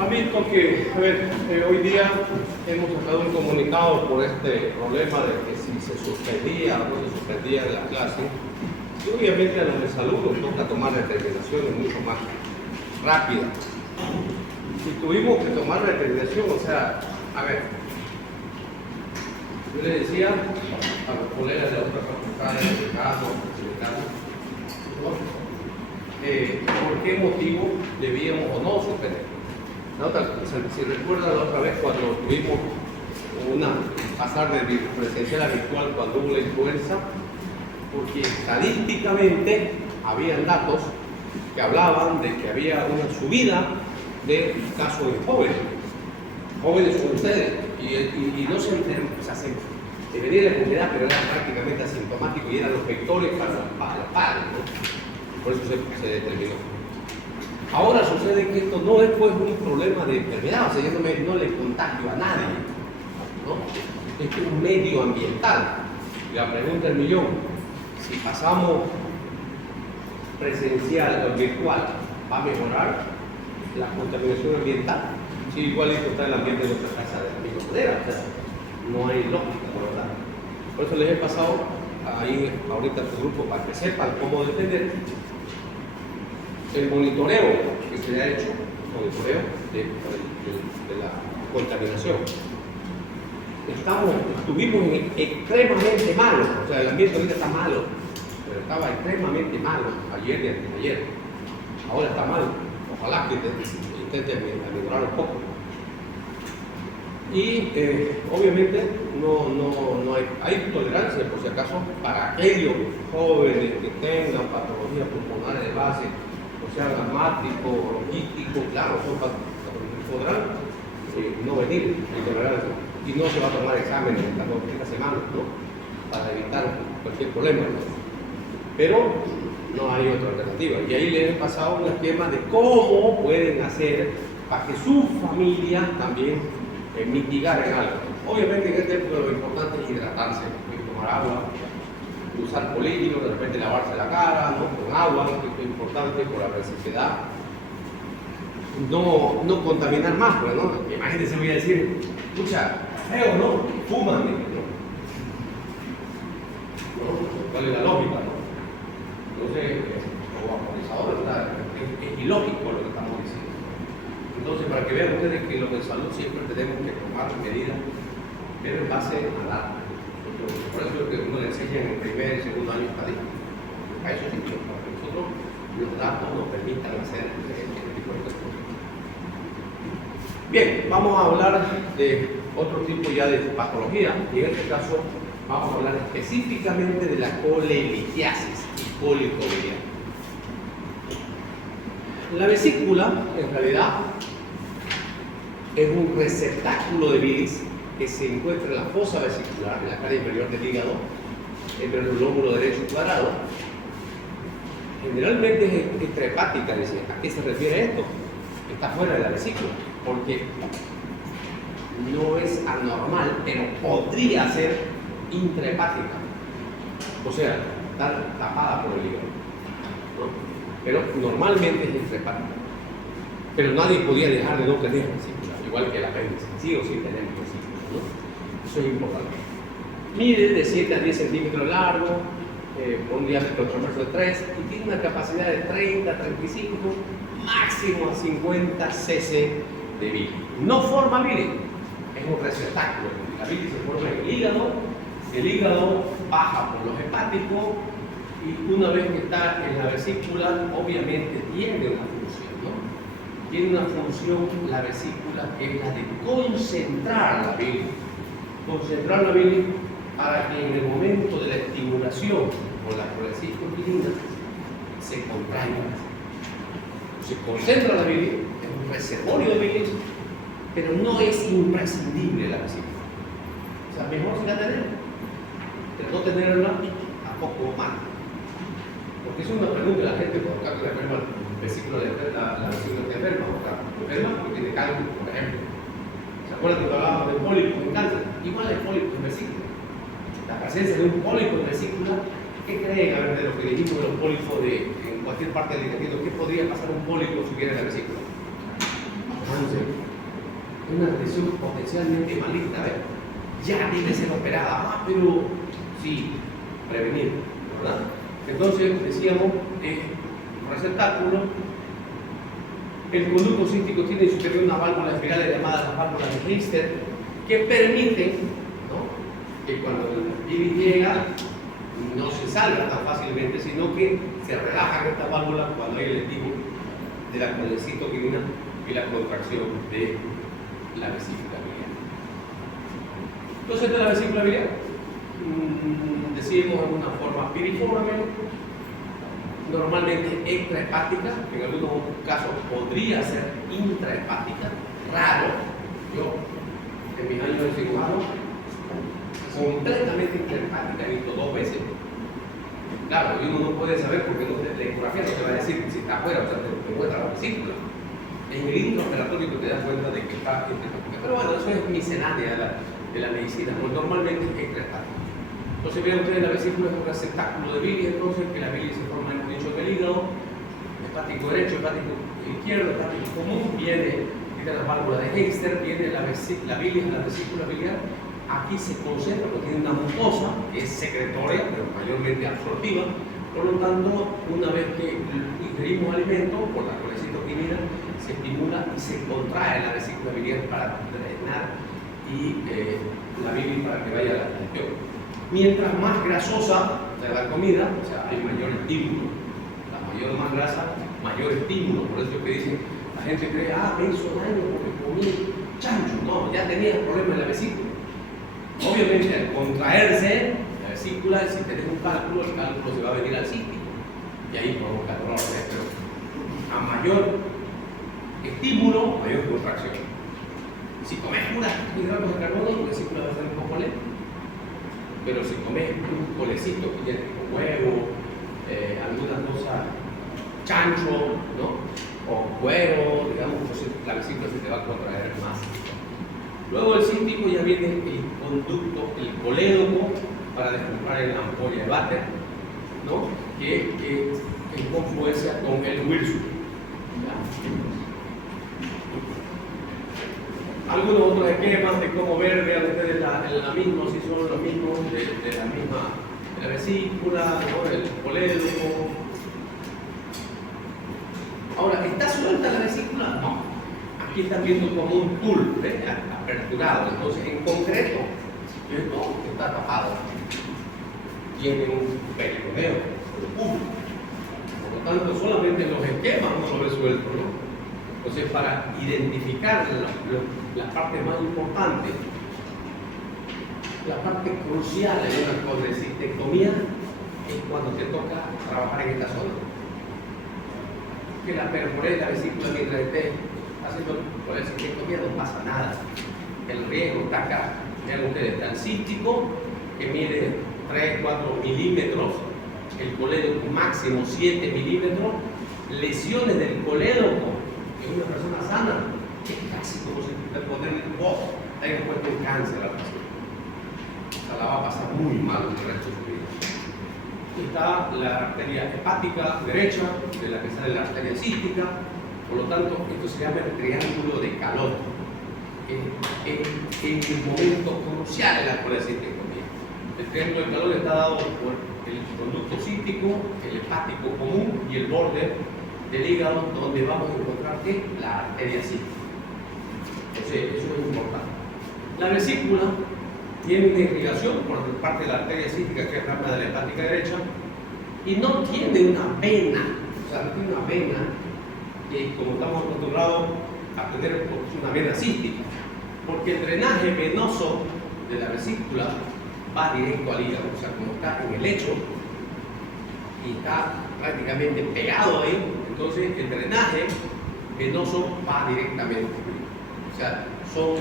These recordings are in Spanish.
Ha visto que, hoy día hemos sacado un comunicado por este problema de que si se suspendía o no se suspendía de la clase, y obviamente a los de salud nos toca tomar determinaciones mucho más rápidas. Si tuvimos que tomar determinación, o sea, yo le decía a los colegas de otras facultades, de caso, por qué motivo debíamos o no suspender. Si recuerdan la otra vez cuando tuvimos pasar de presencial a virtual cuando hubo la influenza, porque estadísticamente habían datos que hablaban de que había una subida de casos de jóvenes. Jóvenes como ustedes, y no se enferman, o sea, se venía la enfermedad, pero era prácticamente asintomático y eran los vectores para los padres, ¿no? Por eso se determinó. Ahora sucede que esto no es pues un problema de enfermedad, o sea, yo no le contagio a nadie, ¿no? Esto es un medio ambiental. Y la pregunta del millón, si pasamos presencial o virtual, ¿va a mejorar la contaminación ambiental? Sí, igualito está el ambiente de nuestra casa de la misma manera, o sea, no hay lógica, ¿verdad? Por eso les he pasado ahí ahorita a su grupo para que sepan cómo defender el monitoreo que se le ha hecho, monitoreo de la contaminación. Estuvimos extremadamente malos, o sea, el ambiente ahorita está malo, pero estaba extremadamente malo ayer y anteayer. Ahora está malo, ojalá que intente mejorar un poco. Y obviamente no hay tolerancia, por si acaso, para aquellos jóvenes que tengan patologías pulmonares de base, o sea, asmático, bronquítico, claro, podrán no venir en tolerancia. Y no se va a tomar exámenes esta semana, ¿no? Para evitar cualquier problema, ¿no? Pero no hay otra alternativa. Y ahí les he pasado un esquema de cómo pueden hacer para que su familia también mitigar en algo. Obviamente en este época lo importante es hidratarse, tomar agua, usar polígono, de repente lavarse la cara, ¿no? Con agua, que es importante por la resequedad. No contaminar más, pues, ¿no? Imagínense, voy a decir, escucha, feo, ¿no? Fúmame, ¿no? ¿Cuál es la lógica, no? Entonces, como vaporizador, es ilógico lo que estamos diciendo. Entonces, para que vean ustedes que los de salud siempre tenemos que tomar medidas, pero en base a datos. Por eso es que uno le enseña en el primer y segundo año estadístico. A eso sí, para que nosotros los datos nos permitan hacer este tipo de cosas. Bien, vamos a hablar de otro tipo ya de patología, y en este caso vamos a hablar específicamente de la colelitiasis y colicomedia. La vesícula, en realidad, es un receptáculo de bilis que se encuentra en la fosa vesicular, en la cara inferior del hígado, entre el lóbulo derecho cuadrado. Generalmente es extrahepática, dice. ¿A qué se refiere esto? Está fuera de la vesícula, porque no es anormal, pero podría ser intrahepática. O sea, está tapada por el hígado, ¿no? Pero normalmente es intrahepática. Pero nadie podía dejar de no tener vesícula, igual que el apéndice. Sí o sí tenemos vesícula, ¿no? Eso es importante. Mide de 7 a 10 centímetros largo, con un diámetro transverso de 3 y tiene una capacidad de 30 a 35, máximo a 50 cc de bilis. No forma bilis, es un receptáculo. La bilis se forma en el hígado baja por los hepáticos y una vez que está en la vesícula, obviamente tiene una función, ¿no? Tiene una función la vesícula que es la de concentrar la bilis. Concentrar la bilis para que en el momento de la estimulación por la colecistolina se contraiga. Se concentra la bilis, es un reservorio de bilis, pero no es imprescindible la vesícula. O sea, mejor si la tenemos, pero no tenerla tampoco mal. Porque es una pregunta de la gente cuando acá la enferma, la vesícula está enferma, porque tiene cálculo, por ejemplo. ¿Se acuerdan que hablábamos de pólipo en cáncer? Igual hay pólipo en vesícula. La presencia de un pólipo en vesícula, ¿qué creen a ver de lo que dijimos de los pólipos en cualquier parte del intestino? ¿Qué podría pasar a un pólipo si hubiera en la vesícula? cáncer, una lesión potencialmente maligna, ¿ves? Ya debe ser operada, pero sí, prevenir, ¿verdad? Entonces, decíamos, receptáculo, el conducto cístico tiene en su interior una válvula espiral llamada las válvulas de Richter, que permiten, ¿no?, que cuando la bilis llega no se salga tan fácilmente, sino que se relajan estas válvulas cuando hay el estimo de la colecitoquinina y la contracción de la vesícula biliar. Entonces, de la vesícula biliar, decimos en una forma piriforme, normalmente extrahepática, en algunos casos podría ser intrahepática, raro. Yo, en mis años de cirujano, completamente intrahepática, he visto 2 veces. Claro, y uno no puede saber porque la ecografía no te va a decir si está afuera, o sea, te muestra la vesícula. En el intraoperatorio te das cuenta de que está intrahepática. Pero bueno, eso es miscelánea de la medicina, normalmente es extrahepática. Entonces vean ustedes, la vesícula es un receptáculo de bilis, entonces que la bilis se forma en el dicho del hígado, hepático derecho, hepático izquierdo, hepático común, viene las válvulas de Richter, viene la bilis en la vesícula biliar, aquí se concentra porque tiene una mucosa que es secretoria, pero mayormente absortiva, por lo tanto, una vez que ingerimos alimento, por la colecitoquinina, se estimula y se contrae la vesícula biliar para drenar y la bilis para que vaya a la digestión. Mientras más grasosa la comida, o sea, hay mayor estímulo. Más grasa, mayor estímulo. Por eso es que dicen, la gente cree, me hizo daño porque comí chancho. No, ya tenía problemas en la vesícula. Obviamente, al contraerse la vesícula, si tenés un cálculo, el cálculo se va a venir al cístico. Y ahí provoca dolor. Pero a mayor estímulo, mayor contracción. Si comes puras hidratos de carbono, la vesícula va a ser un poco lenta. Pero si comes un colecito que tiene huevo, algunas cosas, chancho, ¿no?, o cuero, digamos, entonces la vesícula se te va a contraer más. Luego del cístico ya viene el conducto, el colédoco, para descomprar en la ampolla de váter, ¿no?, que en confluencia con el Wilson. Algunos otros esquemas de cómo ver, vean ustedes la misma, si son los mismos de la misma, de la vesícula, ¿no?, el colédoco. Ahora, ¿está suelta la vesícula? No. Aquí están viendo como un tool, ¿ves?, aperturado. Entonces, en concreto, esto está tapado. Tiene un peritoneo, por lo tanto, solamente los esquemas no lo resuelven, ¿no? Entonces, para identificar la parte más importante, la parte crucial en una colecistectomía es cuando te toca trabajar en esta zona. Que la perforé la vesícula mientras esté haciendo colecistectomía no pasa nada. El riesgo está acá. Vean ustedes, está el cístico que mide 3-4 milímetros, el colédoco máximo 7 milímetros, lesiones del colédoco en una persona sana, es casi como si te ponen haya puesto un cáncer a la persona. O sea, la va a pasar muy mal el resto de su vida. Está la arteria hepática derecha, de la que sale la arteria cística, por lo tanto, esto se llama el triángulo de calor. En el momento crucial de la colecistectomía. El triángulo de calor está dado por el conducto cístico, el hepático común y el borde del hígado, donde vamos a encontrar la arteria cística. Entonces, eso es importante. La vesícula tiene una irrigación por parte de la arteria cística, que es rama de la hepática derecha, y no tiene una vena, o sea, no tiene una vena que, como estamos acostumbrados a tener, una vena cística, porque el drenaje venoso de la vesícula va directo al hígado, o sea, como está en el lecho y está prácticamente pegado ahí, entonces el drenaje venoso va directamente. O sea, son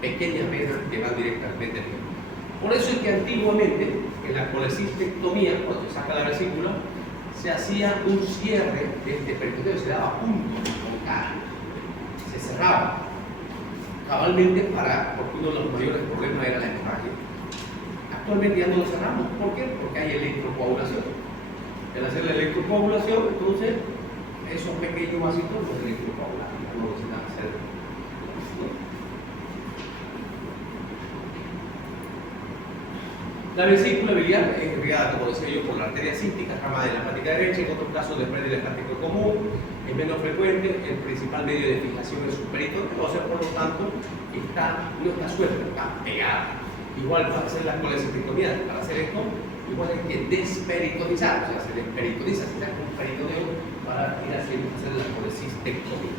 pequeñas venas que van directamente al hígado. Por eso es que antiguamente, en la colecistectomía, cuando se saca la vesícula, se hacía un cierre de este peritoneo, se daba punto con cara, se cerraba, cabalmente porque uno de los mayores problemas era la hemorragia. Actualmente ya no lo cerramos. ¿Por qué? Porque hay electrocoagulación. Al hacer la electrocoagulación, entonces, esos pequeños vasitos los electrocoagulan, no necesitan hacer La vesícula biliar es irrigada, como decía yo, por la arteria cística, rama de la hepática derecha. En otros casos, después del hepático común, es menos frecuente. El principal medio de fijación es su peritoneo, o sea, por lo tanto, no está suelta, está pegada. Igual para hacer las colecistectomías, para hacer esto, igual hay que desperitonizar, o sea, se desperitoniza, se saca un peritoneo para ir haciendo hacer la colecistectomía.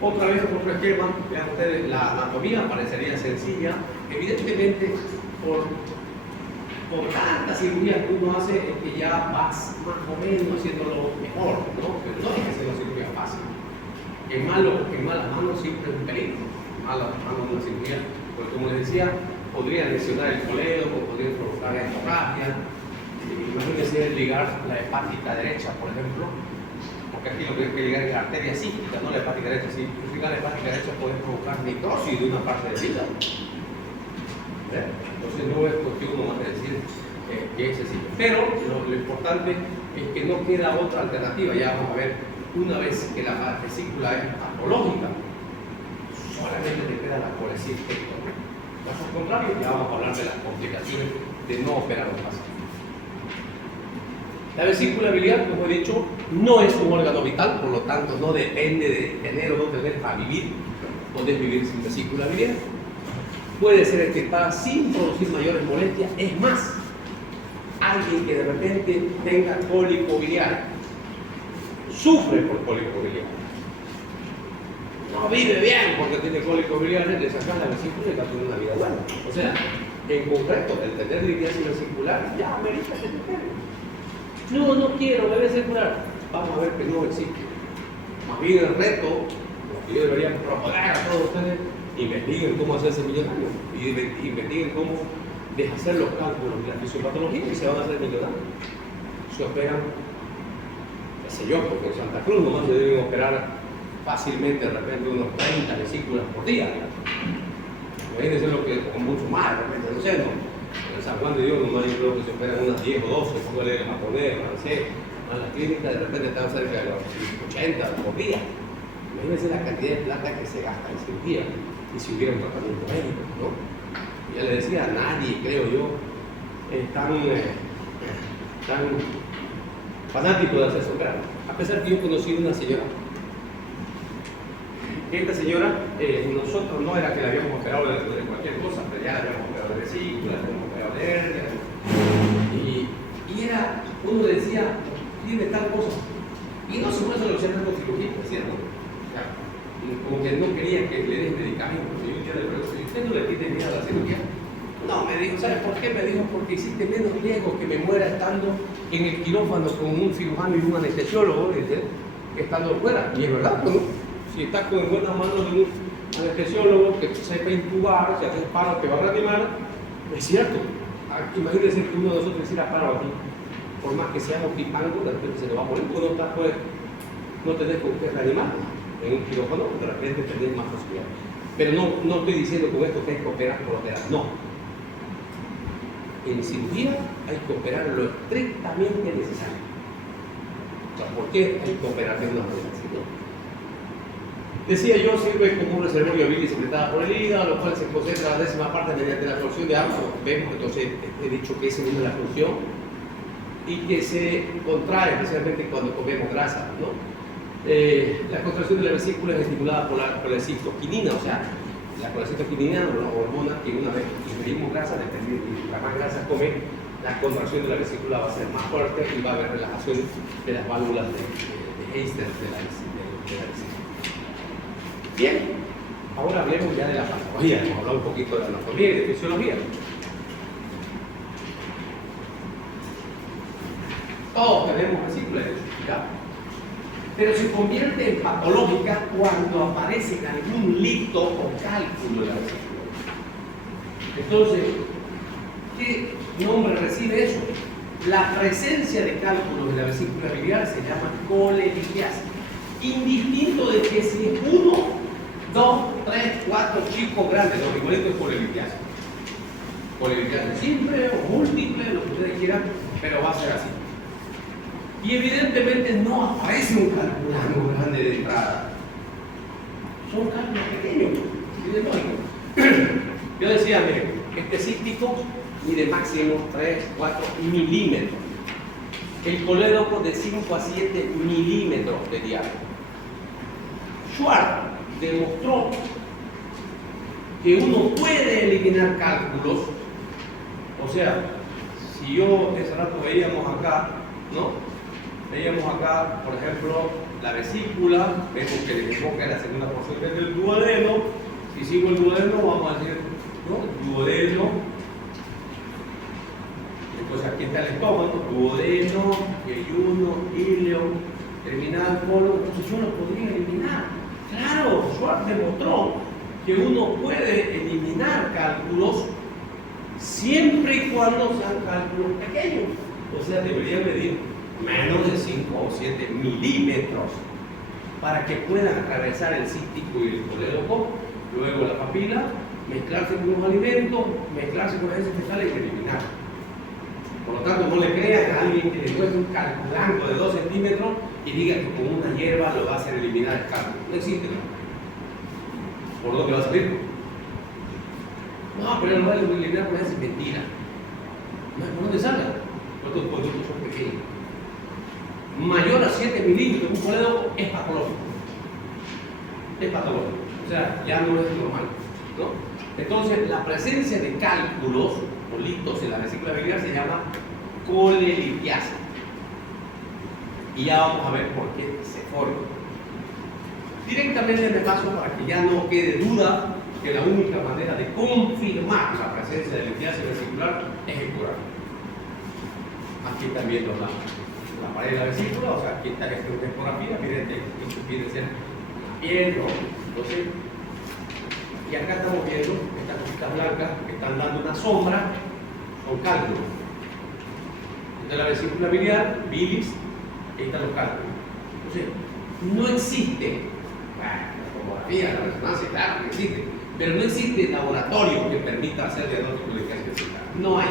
Otra vez, otro esquema, vean ustedes, la anatomía parecería sencilla. Evidentemente, por tantas cirugías que uno hace, es que ya vas más o menos haciéndolo mejor, ¿no? Pero no hay que hacer una cirugía fácil. En malas manos siempre es un peligro. En malas manos una cirugía, porque como les decía, podría lesionar el colédoco, podría provocar hemorragia. Imagínense ligar la hepática derecha, por ejemplo, porque aquí lo que hay que ligar es la arteria cística, no la hepática derecha. Si ligar la hepática derecha puede provocar necrosis de una parte del hígado. Entonces no es cuestión nomás de decir que es sencillo. Pero lo importante es que no queda otra alternativa. Ya vamos a ver, una vez que la vesícula es patológica, solamente te queda la colecistectomía. En caso contrario, ya vamos a hablar de las complicaciones de no operar un paciente. La vesícula biliar, como he dicho, no es un órgano vital, por lo tanto no depende de tener o no tener para vivir. Podés vivir sin vesícula biliar. Puede ser excretada sin producir mayores molestias. Es más, alguien que de repente tenga cólico biliar, sufre por cólico biliar. No vive bien porque tiene cólico biliar, le sacan la vesícula y va a tener una vida buena. O sea, en concreto, el tener litiasis vesicular ya amerita que te quede. No quiero, debe ser curar. Vamos a ver que no existe. Más bien el reto, lo que yo debería proponer a todos ustedes, investiguen cómo hacerse millonarios y investiguen cómo deshacer los cálculos de la fisiopatología y se van a hacer millonarios. Se operan, qué sé yo, porque en Santa Cruz nomás se deben operar fácilmente de repente unos 30 vesículas por día. Imagínense lo que, con mucho más, de repente, no sé, no. En San Juan de Dios nomás yo creo que se operan unas 10 o 12, póngale a poner, a las clínicas de repente están cerca de los 80 por día. Imagínense la cantidad de plata que se gasta en cirugía y si hubiera un tratamiento médico, ¿no? Ya le decía, nadie, creo yo, es tan fanático de hacerse operar. A pesar que yo conocí una señora. Esta señora, nosotros no era que la habíamos operado de cualquier cosa, pero ya la habíamos operado de vesícula, la habíamos operado de hernia. Y era, uno decía, tiene tal cosa. Y no se puede solucionar con cirugía, ¿cierto? Como que no quería que le des medicamentos. Y un día le pregunté, ¿usted no le tiene miedo a la cirugía? No, me dijo, ¿sabes por qué? Me dijo, porque existe menos riesgo que me muera estando en el quirófano con un cirujano y un anestesiólogo, que estando fuera. Y es verdad, ¿no? Si estás con buenas manos de un anestesiólogo que sepa intubar, si haces paro te va a reanimar, es cierto. Imagínense que uno de nosotros hiciera paro aquí, por más que seamos pipango, de repente se le va a morir, uno está, pues, no tenés con qué reanimar. En un quirófano, de repente tenés más posibilidad. Pero no estoy diciendo con esto que hay que operar por operar, no. En cirugía hay que operar lo estrictamente necesario. O sea, ¿por qué hay que operar de una manera así? ¿No? Decía yo, sirve como un reservorio bilis secretada por el hígado, lo cual se concentra la décima parte mediante la absorción de agua. Vemos, entonces he dicho que esa es la función y que se contrae especialmente cuando comemos grasa, ¿no? La contracción de la vesícula es estimulada por la colecistocrinina, o sea, la colecistocrinina es una hormona que una vez ingerimos grasa, dependiendo de la más grasa come, la contracción de la vesícula va a ser más fuerte y va a haber relajación de las válvulas de Heister de la vesícula. Bien, ahora hablemos ya de la patología, hemos hablado un poquito de anatomía y de fisiología. Todos tenemos vesícula identificada, pero se convierte en patológica cuando aparece algún licto o cálculo de la vesícula. Entonces, ¿qué nombre recibe eso? La presencia de cálculos de la vesícula biliar se llama colelitiasis, indistinto de que si es 1, 2, 3, 4 chicos grandes, lo igualito es colelitiasis. Colelitiasis simple o múltiple, lo que ustedes quieran, pero va a ser así. Y evidentemente no aparece un cálculo grande de entrada. Son cálculos pequeños, ideológicos. Yo decía, miren, este cístico mide máximo 3, 4 milímetros. El colédoco de 5 a 7 milímetros de diámetro. Schwartz demostró que uno puede eliminar cálculos. O sea, si yo ese rato veíamos acá, ¿no? Veíamos acá, por ejemplo, la vesícula, vemos que el enfoque es la segunda porción del duodeno. Si sigo el duodeno, vamos a decir, ¿no? Duodeno. Entonces aquí está el estómago, duodeno, yeyuno, ileo, terminal, colon. Entonces yo lo podría eliminar. Claro, Schwartz demostró que uno puede eliminar cálculos siempre y cuando sean cálculos pequeños. O sea, debería medir menos de 5 o 7 milímetros para que puedan atravesar el cístico y el colédoco, luego la papila, mezclarse con los alimentos, mezclarse con las heces fecales y eliminar. Por lo tanto, no le crean a alguien que le muestre un calculando de 2 centímetros y diga que con una hierba lo va a hacer eliminar el cálculo. No existe, ¿no? ¿Por dónde va a salir? No, pero no va a eliminar con esa mentira. No, ¿por dónde salga? Estos productos son pequeños. Mayor a 7 milímetros, un colédoco es patológico. Es patológico. O sea, ya no es normal, ¿no? Entonces, la presencia de cálculos o litos en la vesícula biliar se llama colelitiasis. Y ya vamos a ver por qué se forma. Directamente me paso para que ya no quede duda que la única manera de confirmar la presencia de litiasis vesicular es ecografía. Aquí están viendo la pared de la vesícula, o sea, aquí está esta ecografía, miren, esto viene ser la piel, ¿no? Entonces, y acá estamos viendo estas cositas blancas que están dando una sombra, son cálculos. De la vesícula biliar, bilis, ahí están los cálculos. Entonces, no existe, la tomografía, la resonancia, claro que existe, pero no existe laboratorio que permita hacer diagnóstico de litiasis vesicular. No hay.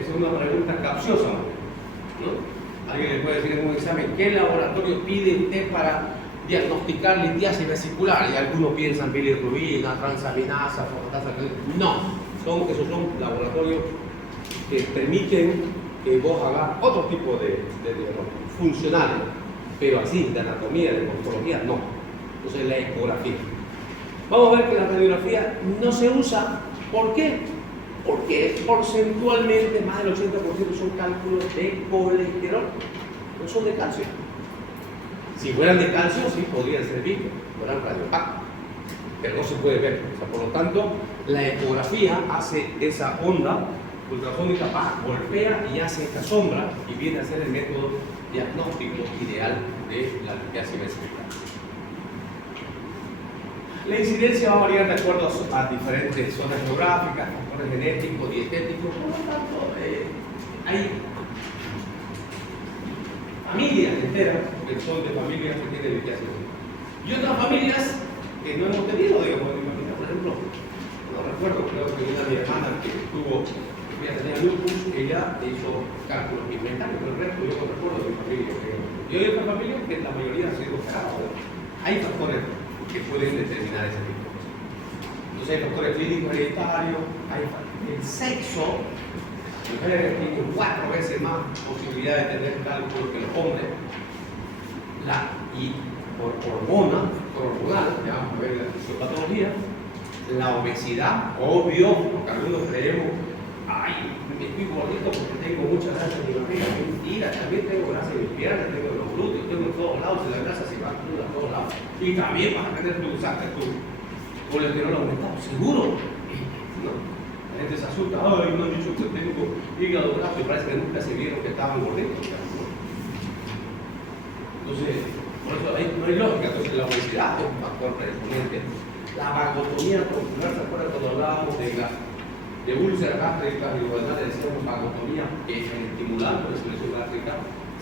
Esa es una pregunta capciosa, ¿no? Alguien le puede decir en un examen, ¿qué laboratorio pide usted para diagnosticar litiasis vesicular? Y algunos piensan bilirrubina, transaminasa, fosfatasa. No, esos son laboratorios que permiten que vos hagas otro tipo de diagnósticos funcionales, pero así, de anatomía, de morfología, no. Entonces, la ecografía. Vamos a ver que la radiografía no se usa. ¿Por qué? Porque porcentualmente más del 80% son cálculos de colesterol, no son de calcio. Si fueran de calcio, sí podrían servir, fueran radiopáticos, pero no se puede ver. O sea, por lo tanto, la ecografía hace esa onda ultrasónica, golpea y hace esta sombra y viene a ser el método diagnóstico ideal de la litiasis vesicular. La incidencia va a variar de acuerdo a diferentes zonas geográficas, factores genéticos, dietéticos. Por lo tanto, hay familias enteras que son de familias que tienen litiasis vesicular. Y otras familias que no hemos tenido, digamos, en mi familia, por ejemplo, no recuerdo, creo que una de mi hermana que ella tenía lupus, ella hizo cálculos pigmentarios, pero el resto yo no recuerdo de mi familia. Y hay otras familias que la mayoría han sido operados. Hay factores que pueden determinar ese tipo de cosas. Entonces hay factores clínicos hereditarios, hay el sexo. Las mujeres tienen 4 veces más posibilidad de tener cálculos que los hombres. Y por hormonal, ya vamos a ver la fisiopatología, la obesidad, obvio, porque algunos creemos, ay, estoy gordito porque tengo mucha grasa en mi barriga. Mentira, también tengo grasa en mis piernas, tengo en los glúteos, tengo en todos lados, y la grasa se va a todos lados. Y también vas a tener tu colesterol aumentado, seguro. ¿No? La gente se asusta, ay, no han dicho que tengo hígado graso y parece que nunca se vieron que estaban gorditos. Entonces, por eso no hay lógica. Entonces, la obesidad es un factor predisponente. La vagotomía muscular, ¿se acuerdan cuando hablábamos de úlceras gástricas y igualdad? Decíamos vagotomía, que es el estimulante de selección gástrica,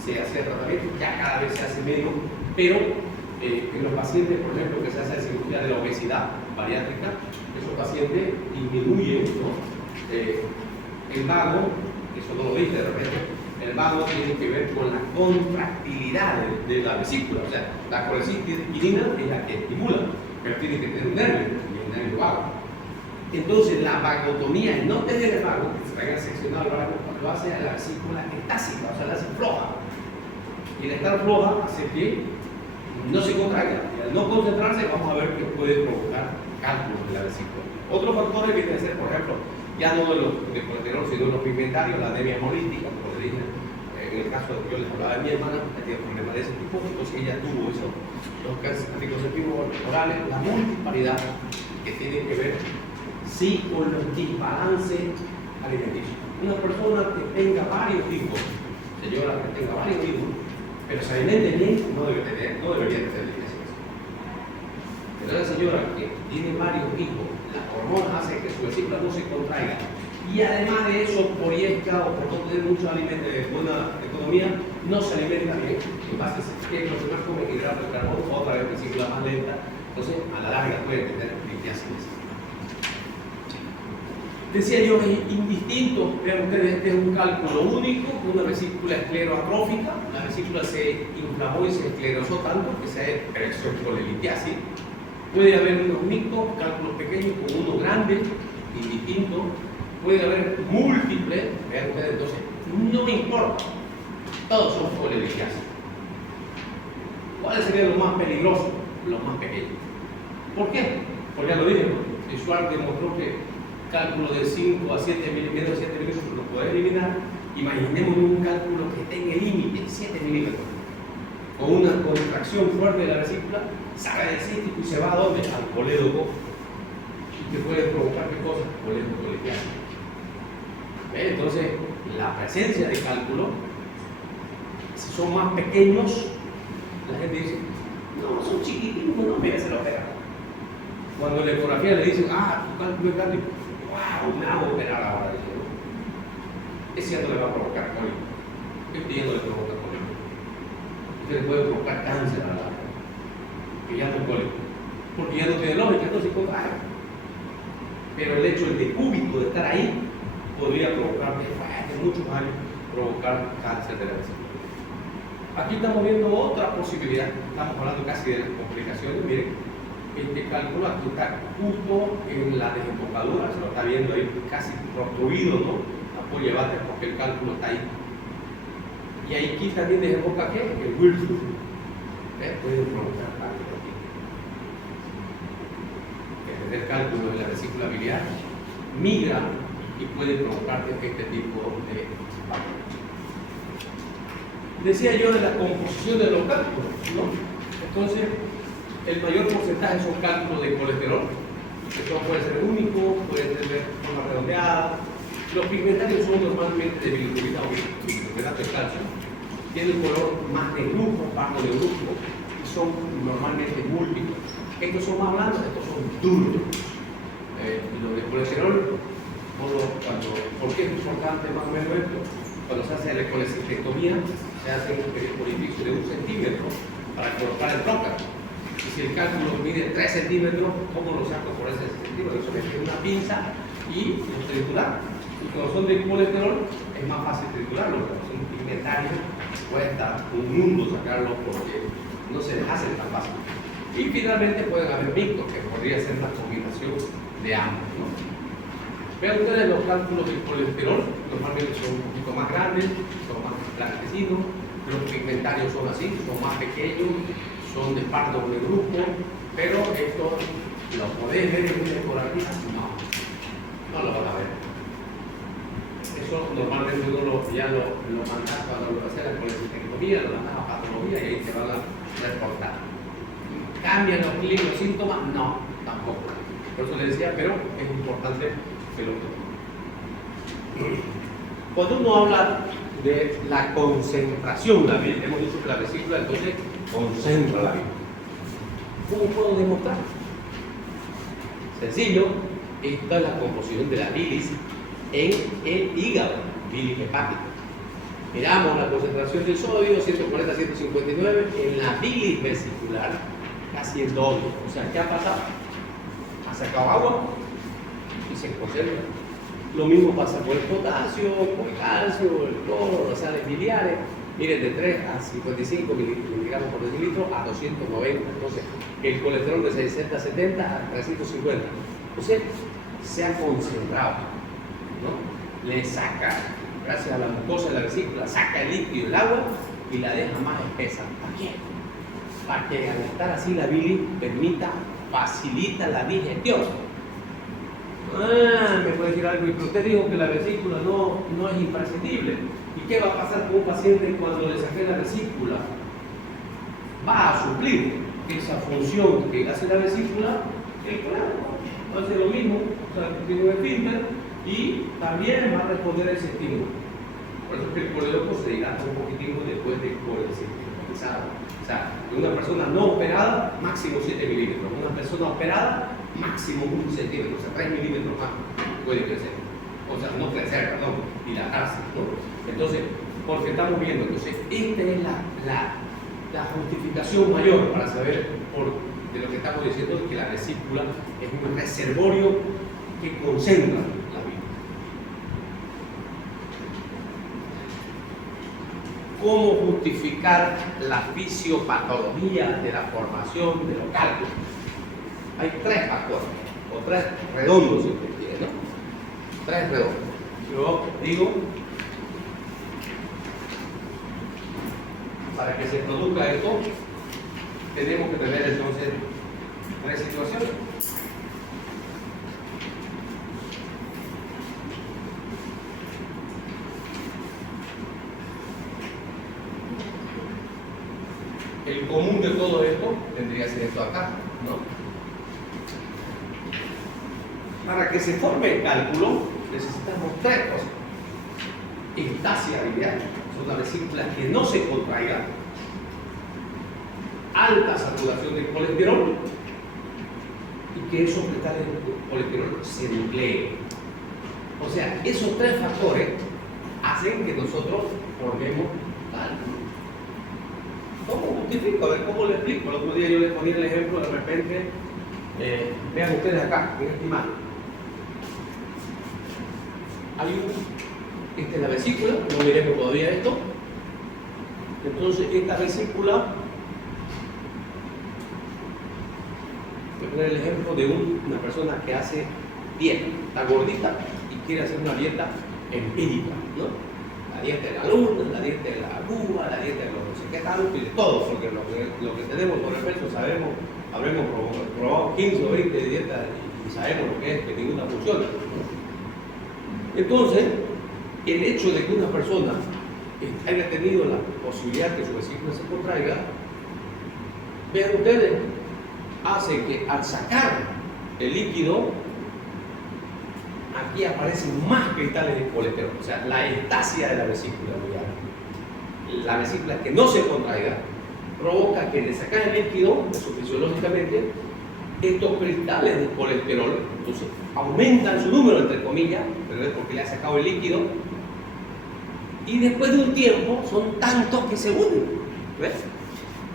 se hace tratamiento, ya cada vez se hace menos, pero en los pacientes, por ejemplo, que se hace cirugía de la obesidad bariátrica, esos pacientes disminuyen, ¿no? El vago, eso no lo viste de repente, el vago tiene que ver con la contractilidad de la vesícula, o sea, la colecitinina es la que estimula, pero tiene que tener un nervio, y el nervio vago. Entonces la vagotomía, el no tener el vago, que se traiga seccionado el vago, lo hace a la vesícula estásica, o sea, la hace floja. Y el estar floja hace que no se contraiga. Y al no concentrarse, vamos a ver que puede provocar cálculos de la vesícula. Otros factores vienen a ser, por ejemplo, ya no de los de colesterol, sino de los pigmentarios, la anemia hemolítica, como le dije, en el caso de que yo les hablaba de mi hermana, que tenía problemas de ese tipo, entonces ella tuvo eso, los anticonceptivos orales, la multiparidad que tiene que ver, sí, con los desbalances alimenticios. Una persona que tenga varios hijos, señora que tenga varios hijos, pero se alimente bien, no debería tener diabetes. Pero la señora que tiene varios hijos, las hormonas hacen que su vesícula no se contraiga. Y además de eso, por yesca o por no tener mucho alimento de buena economía, no se alimenta bien. En base a que los demás comen hidratos de carbono, otra vez vesícula más lenta, entonces a la larga puede tener litiasis. Decía yo, es indistinto, vean ustedes, este es un cálculo único, una vesícula escleroatrófica, la vesícula se inflamó y se esclerosó tanto que se ha con la litiasis. Puede haber unos mixtos, cálculos pequeños, con uno grande, indistinto. Puede haber múltiples, vean ustedes, entonces, no importa, todos son colelitiasis. ¿Cuáles serían los más peligrosos? Los más pequeños. ¿Por qué? Porque ya lo dije, Schwartz demostró que cálculo de 5 a 7 milímetros lo puede eliminar. Imaginemos un cálculo que tenga límite, 7 milímetros, con una contracción fuerte de la vesícula, sale del cístico y se va a ¿dónde? Al colédoco, y que puede provocar ¿qué cosa? Colédoco. Entonces, la presencia de cálculo, si son más pequeños, la gente dice, no, son chiquititos, no, mira, se lo pega. Cuando en la ecografía le dicen, tu cálculo es grande, wow, me hago operar ahora, dice, ¿no? Ese ya no le va a provocar cólico. Este ya no le provoca cólico. Este le puede provocar cáncer a la larga, que ya no es cólico, porque ya no tiene lógica, entonces contrae. Pero el hecho de cúbito de estar ahí podría provocar, después de muchos años, provocar cáncer de la vesícula. Aquí estamos viendo otra posibilidad, estamos hablando casi de las complicaciones. Miren, este cálculo aquí está justo en la desembocadura, se lo está viendo ahí casi obstruido, ¿no? No puede llevarte porque el cálculo está ahí. Y aquí también desemboca ¿qué? El Wilson. Puede provocar cálculo aquí. El cálculo de la vesícula biliar migra y puede provocarte este tipo de patrones. Decía yo de la composición de los cálculos, ¿no? Entonces, el mayor porcentaje son cálculos de colesterol, que puede ser único, puede tener forma redondeada. Los pigmentarios son normalmente de bilirrubina o bicarbonato de calcio, tienen un color más de grupo, pardo de grupo, y son normalmente múltiples. Estos son más blandos, estos son duros. Los de colesterol, ¿por qué es importante más o menos esto? Cuando se hace la colecistectomía, se hace un orificio de 1 centímetro para colocar el trocar. Y si el cálculo mide 3 centímetros, ¿cómo lo saco por ese centímetro? Eso es una pinza y lo triturar. Y cuando son de colesterol, es más fácil triturarlo. Cuando son pigmentarios, cuesta un mundo sacarlos porque no se les hace tan fácil. Y finalmente pueden haber mixtos, que podría ser una combinación de ambos, ¿no? Vean ustedes los cálculos del colesterol, normalmente son un poquito más grandes, son más blanquecinos. Los pigmentarios son así, son más pequeños, son de pardo de grupo, pero esto lo podés ver en una ecografía, no lo van a ver. Eso normalmente uno ya lo manda cuando lo hace la colecistectomía, lo manda a patología y ahí te van a reportar. ¿Cambian los síntomas? No, tampoco. Por eso les decía, pero es importante que lo tomen. Cuando uno habla de la concentración de la bilis, hemos dicho que la vesícula entonces concentra la bilis. ¿Cómo puedo demostrar? Sencillo, esta es la composición de la bilis en el hígado, bilis hepática. Miramos la concentración del sodio, 140 a 159, en la bilis vesicular, casi el doble. O sea, ¿qué ha pasado? Ha sacado agua y se concentra. Lo mismo pasa con el potasio, con el calcio, el cloro, las sales biliares. Miren, de 3 a 55 miligramos por decilitro a 290. Entonces, el colesterol de 60 a 70 a 350. O sea, se ha concentrado, ¿no? Le saca, gracias a la mucosa de la vesícula, saca el líquido, el agua y la deja más espesa. ¿Para qué? Para que al estar así la bilis facilita la digestión. Me puede decir algo, pero usted dijo que la vesícula no es imprescindible. ¿Y qué va a pasar con un paciente cuando le saque la vesícula? Va a suplir esa función que hace la vesícula el colágeno. Hace lo mismo, o sea, tiene un esfínter y también va a responder a ese estímulo. Por eso es que el colédoco se dilata un poquitito después de coledoceptizado. O sea, de una persona no operada, máximo 7 milímetros. Una persona operada, máximo 1 centímetro, o sea, 3 milímetros más puede crecer. O sea, no crecer, perdón, dilatarse, ¿no? Entonces, porque estamos viendo, entonces, esta es la justificación mayor para saber de lo que estamos diciendo, que la vesícula es un reservorio que concentra la vida. ¿Cómo justificar la fisiopatología de la formación de los cálculos? Hay 3 factores, o 3 redondos, si usted quiere, ¿no? 3 redondos. Yo digo, para que se produzca esto, tenemos que tener entonces 3 situaciones. El común de todo esto tendría que ser esto acá, ¿no? Para que se forme el cálculo necesitamos 3 cosas. Estasia biliar, son las vesículas que no se contraigan, alta saturación de colesterol y que esos cristales de colesterol se nucleen. O sea, esos 3 factores hacen que nosotros formemos cálculo. ¿Cómo justifico? A ver, ¿cómo le explico? El otro día yo les ponía el ejemplo, de repente, vean ustedes acá, en esta imagen. Esta es la vesícula, no miremos todavía esto. Entonces, esta vesícula, voy a poner el ejemplo de una persona que hace dieta, está gordita y quiere hacer una dieta empírica, ¿no? La dieta de la luna, la dieta de la uva, la dieta de los no sé qué tanto y de todo, porque lo que tenemos sobrepeso sabemos, habremos probado 15 o 20 dietas y sabemos lo que es, que ninguna funciona. Entonces, el hecho de que una persona haya tenido la posibilidad que su vesícula se contraiga, vean ustedes, hace que al sacar el líquido, aquí aparecen más cristales de colesterol, o sea, la estasia de la vesícula biliar. La vesícula que no se contraiga provoca que de sacar el líquido, eso fisiológicamente, estos cristales de colesterol, entonces aumentan su número, entre comillas, ¿verdad? Porque le ha sacado el líquido, y después de un tiempo son tantos que se unen. ¿Ves?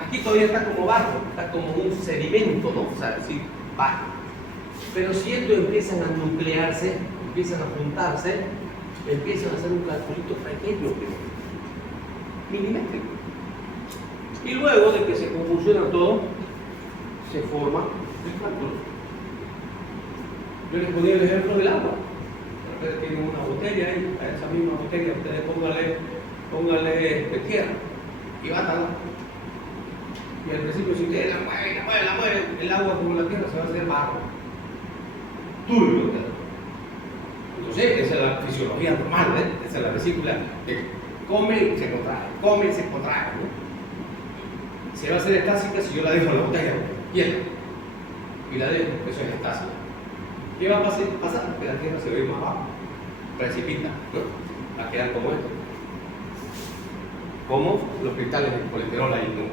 Aquí todavía está como barro, está como un sedimento, ¿no? O sea, sí, barro. Pero si estos empiezan a nuclearse, empiezan a juntarse, empiezan a hacer un calculito pequeño, milimétrico. Y luego de que se confusiona todo, se forma el cálculo. Yo les ponía el ejemplo del agua. Ustedes tienen una botella ahí, a esa misma botella ustedes póngale tierra y bátala. Y al principio si ustedes la mueven, el agua como la tierra se va a hacer barro. Turbio. Entonces, esa es la fisiología normal, ¿eh? Esa es la vesícula que come y se contrae, come y se contrae, ¿no? Se va a hacer estásica si yo la dejo en la botella quieta y la dejo, eso es estásica. ¿Qué va a pasar? Que la tierra se va a ir más abajo, precipita, ¿no? Va a quedar como esto, como los cristales de colesterol ahí, ¿no?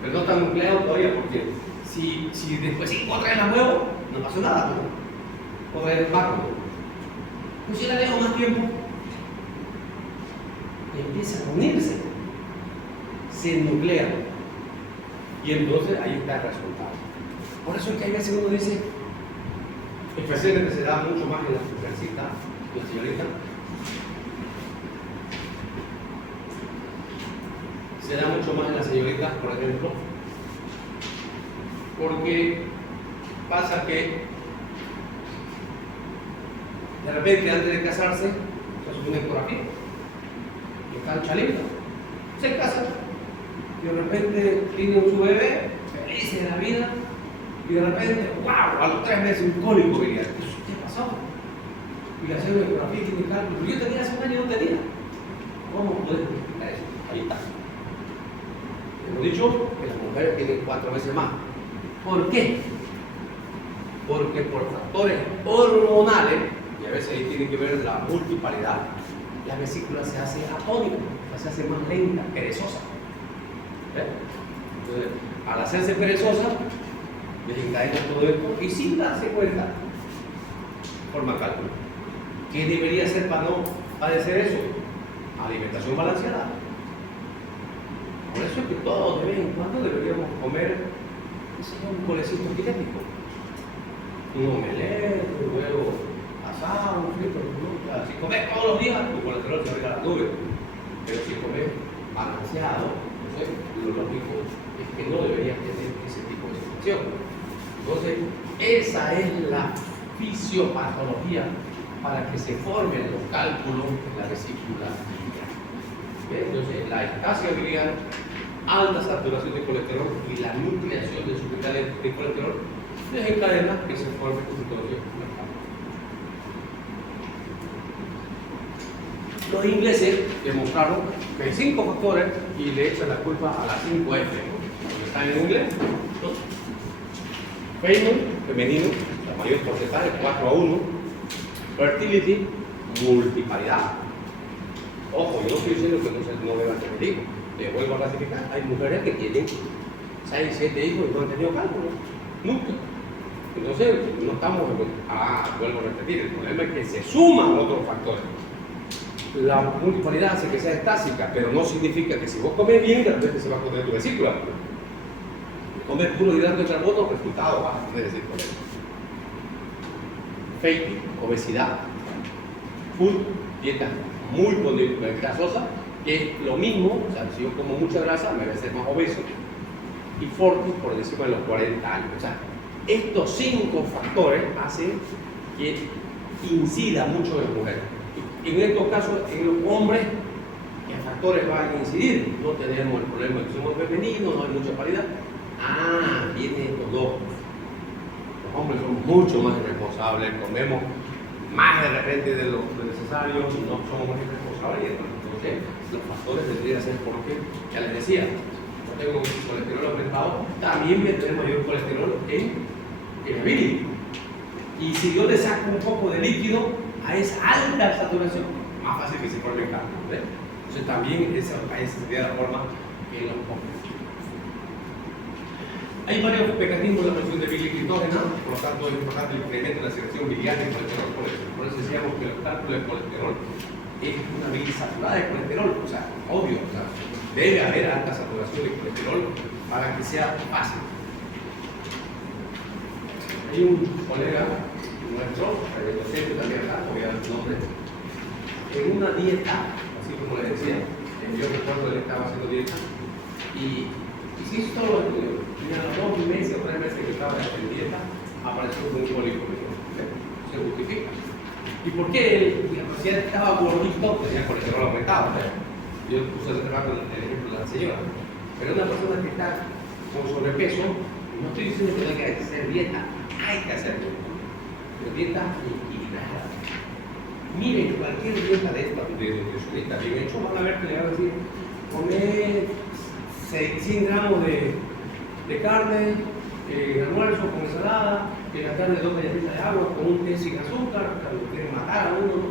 Pero no están nucleados todavía porque si después 5 traen la nuevo, no pasó nada, ¿no? O traer el barro, ¿no? Pues si la dejo más tiempo, empiezan a unirse, se nuclean y entonces ahí está el resultado. Por eso es que hay veces uno dice, especialmente se da mucho más en la mujercita, la señorita, se da mucho más en las señoritas, por ejemplo, porque pasa que De repente, antes de casarse, se hace una ecografía. Y están chalitos. Se casan. Y de repente tienen su bebé, felices de la vida. Y de repente, ¡wow! A los 3 meses un cólico biliar. ¿Qué pasó? Y le hacen una ecografía y tiene cálculo. Yo tenía hace un año y no tenía. ¿Cómo puedes explicar eso? Ahí está. Hemos dicho que las mujeres tienen 4 veces más. ¿Por qué? Porque por factores hormonales, y a veces ahí tiene que ver la multiparidad, la vesícula se hace atónica, se hace más lenta, perezosa. ¿Ves? Entonces, al hacerse perezosa, desencadena todo esto y sin darse cuenta, forma cálculo. ¿Qué debería hacer para no padecer eso? Alimentación balanceada. Por eso es que todos de vez en cuando deberíamos comer un colecito kinético. Un omelette, un huevo asado, un frito, ¿no? Si comes todos los días, tu colesterol se va a ir a la nube. Pero si comes balanceado, entonces lo lógico es que no deberías tener ese tipo de situación. Entonces, esa es la fisiopatología para que se formen los cálculos en la vesícula biliar. Entonces, la ectasia biliar, alta saturación de colesterol y la nucleación de sucretares de colesterol desencadena que se forme entonces una cálculo. Los ingleses demostraron que hay 5 factores y le echan la culpa a las 5 F, ¿no? Están en inglés. Female, femenino, la mayor porcentaje, 4-1. Fertility, multiparidad. Ojo, yo no estoy diciendo que no deban tener hijos. Les vuelvo a clasificar. Hay mujeres que tienen 6, 7 hijos y no han tenido cálculo. Nunca. Entonces, no estamos. Vuelvo a repetir. El problema es que se suman otros factores. La multiparidad hace que sea estásica, pero no significa que si vos comes bien, de repente se va a poner tu vesícula. Comer puro hidrato de carbono, resultado vas a poder decir con eso. Fake, obesidad, food, dieta muy grasosa, que es lo mismo, o sea, si yo como mucha grasa me voy a hacer más obeso, y fortis por encima de los 40 años. O sea, estos 5 factores hacen que incida mucho en las mujeres. En estos casos, en los hombres, ¿qué factores van a incidir? No tenemos el problema de que somos femeninos, no hay mucha paridad. Vienen estos dos. Los hombres somos mucho más irresponsables, comemos más de repente de lo necesario, no somos más irresponsables. Entonces, los factores deberían ser porque, ya les decía, yo tengo colesterol aumentado, también voy a tener mayor colesterol en la bilis. Y si yo le saco un poco de líquido a esa alta saturación, más fácil que se forme el cálculo. Entonces, también esa sería la forma que los hombres. Hay varios mecanismos de la producción de bilis glitógena, por lo tanto es importante el incremento de la secreción biliar de colesterol. Por eso decíamos que el cálculo de colesterol es una bilis saturada de colesterol, o sea, obvio, o sea, debe haber alta saturación de colesterol para que sea fácil. Hay un colega nuestro, docente también acá, voy a dar su nombre, en una dieta, así como le decía, yo recuerdo que él estaba haciendo dieta y se hizo todo el estudio. Y a los 2 meses o 3 meses que estaba en dieta, apareció con un cólico. Se justifica. ¿Y por qué él, digamos, si él estaba gordito, tenía colesterol aumentado? Yo puse el ejemplo de la señora. Pero una persona que está con sobrepeso, no estoy diciendo que tenga que hacer dieta, hay que hacer dieta. Pero dieta equilibrada. Miren, cualquier dieta de esta, de nutricionista bien hecho, van a ver que le va a decir, comer 100 gramos de carne, almuerzo con ensalada, la carne 2 galletitas de agua con un té sin azúcar, que lo quieren matar a uno, ¿no?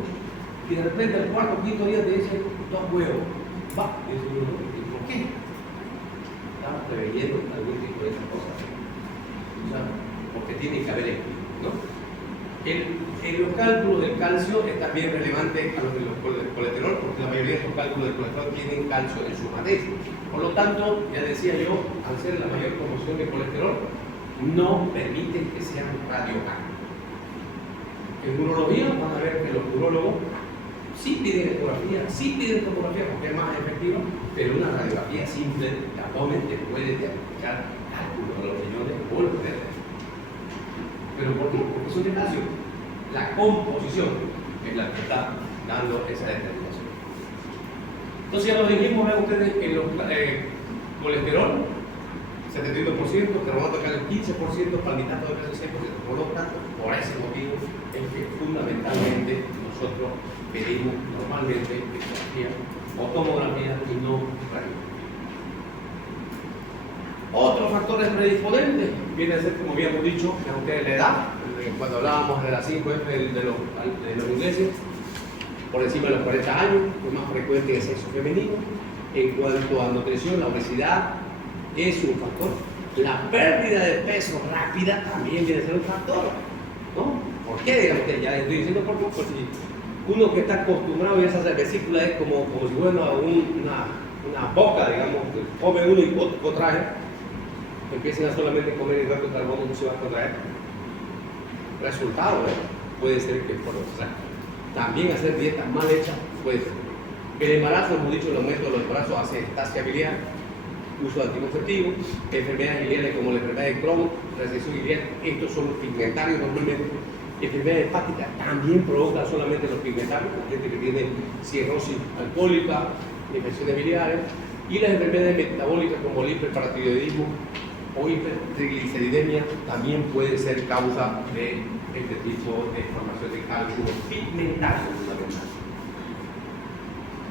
Y de repente al 4 o 5 día te dicen 2 huevos. Dice uno, ¿y por qué? Estamos preveyendo algún tipo de esas cosas. O sea, porque tiene que haber equilibrio, ¿no? En los cálculos del calcio es también relevante a los del colesterol, porque la mayoría de estos cálculos del colesterol tienen calcio en su matriz. Por lo tanto, ya decía yo, al ser la mayor proporción de colesterol, no permiten que sean radiográficos. En urología van a ver que los urólogos sí piden ecografía, porque es más efectiva, pero una radiografía simple de abdomen te puede diagnosticar cálculos de los riñones o los dedos. ¿Pero por qué? Porque son de calcio. La composición es la que está dando esa determinación. Entonces ya lo dijimos, vean ustedes, en los colesterol 72%, carbonato de calcio 15%, palmitato de calcio 6%. Por lo tanto, por ese motivo es que fundamentalmente nosotros pedimos normalmente ecografía o tomografía y no radiografía. Otros factores predisponentes viene a ser, como habíamos dicho, a ustedes la edad, cuando hablábamos de las 5F de los ingleses, por encima de los 40 años, es más frecuente en el sexo femenino. En cuanto a nutrición, la obesidad es un factor. La pérdida de peso rápida también viene a ser un factor, ¿no? ¿Por qué? Digamos que ya les estoy diciendo por qué. Porque uno que está acostumbrado a esa vesícula es como si fuera una boca, digamos, que come uno y contrae. Empiecen a solamente comer hidratos de carbono, no se va a contraer. Resultado, puede ser que por lo contrario. También hacer dietas mal hechas puede ser. El embarazo, hemos dicho, el aumento de los embarazos hace estasia biliar, uso de anticonceptivos, enfermedades biliares como la enfermedad de Crohn, recesión biliar, estos son los pigmentarios normalmente. Enfermedades hepáticas también provocan solamente los pigmentarios, la gente que tiene cirrosis alcohólica, infecciones biliares, y las enfermedades metabólicas como el hiperparatiroidismo o hipertrigliceridemia también puede ser causa de este tipo de formación de cálculos pigmentarios fundamentales.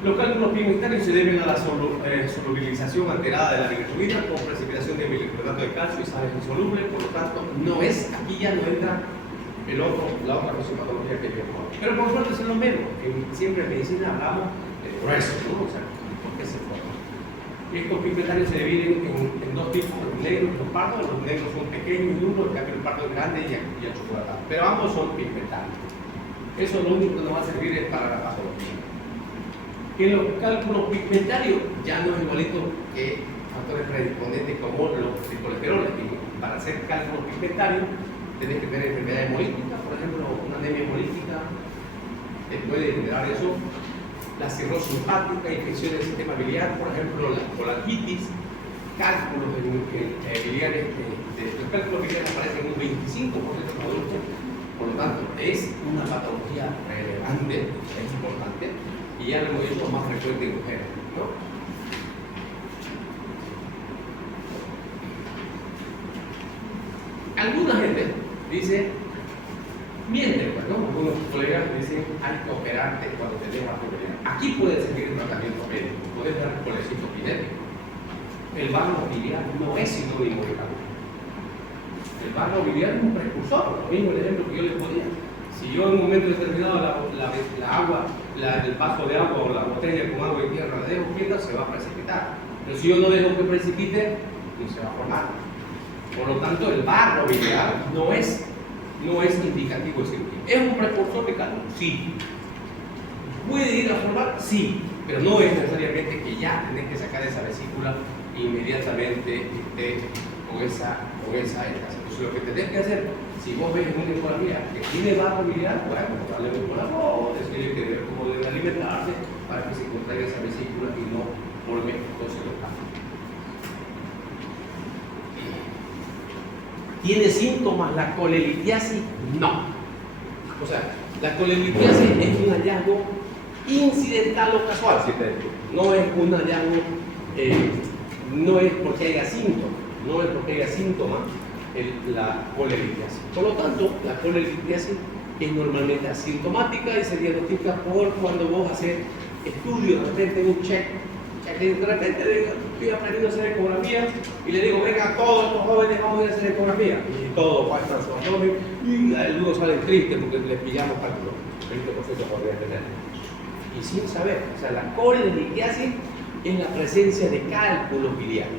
Los cálculos pigmentarios se deben a la solubilización alterada de la bilirrubina con precipitación de bicarbonato de calcio y sales insolubles, por lo tanto, aquí ya no entra la otra patología que tenemos. Pero por suerte es lo menos. Siempre en medicina hablamos de grueso, ¿no? O sea, ¿por qué se forma? Estos pigmentarios se dividen en dos tipos, los negros y los pardos. Los negros son pequeños y duros, en cambio el pardo es grande y achocolatado. Pero ambos son pigmentarios. Eso lo único que nos va a servir es para la patología. En los cálculos pigmentarios ya no es igualito que factores predisponentes como los de colesterol. Para hacer cálculos pigmentarios tenés que tener enfermedades hemolíticas, por ejemplo, una anemia hemolítica te puede generar eso, la cirrosis hepática, infecciones del sistema biliar, por ejemplo, la colangitis, cálculos biliares, los cálculos biliares aparecen en un 25% de los adultos, por lo tanto, es una patología relevante, es importante, y ya lo hemos dicho, más frecuente en mujeres, ¿no? Alguna gente dice, miente, pues, ¿no? Algunos colegas dicen, hay que operarte cuando te dejas operar. Aquí puede seguir el tratamiento médico, puedes dar colecitoquinético. El barro biliar no es sinónimo de cáncer. El barro biliar es un precursor, lo mismo el ejemplo que yo les ponía. Si yo en un momento determinado el vaso de agua o la botella con agua y tierra la dejo quieta, se va a precipitar. Pero si yo no dejo que precipite, no se va a formar. Por lo tanto, el barro biliar no es indicativo de cirugía. ¿Es un precursor de cáncer? Sí. ¿Puede ir a formar? Sí. Pero no es necesariamente que ya tenés que sacar esa vesícula inmediatamente con esa escasez. Entonces, lo que tenés que hacer, si vos ves en una ecografía que tiene barro biliar, bueno, darle un colágeno, decirle que ver cómo debe alimentarse para que se contraiga esa vesícula y no forme entonces los cambios. ¿Tiene síntomas la colelitiasis? No. O sea, la colelitiasis es un hallazgo incidental o casual, no es un hallazgo, no es porque haya síntomas, la colelitiasis. Por lo tanto, la colelitiasis es normalmente asintomática y se diagnostica por cuando vos haces estudios, de repente un check, de repente estoy aprendiendo a hacer ecografía y le digo, venga, todos estos jóvenes vamos a ir a hacer ecografía. Y todos faltan su abdomen y algunos salen tristes porque les pillamos cálculo. 20% podría tener. Y sin saber, o sea, la colelitiasis es la presencia de cálculos biliares.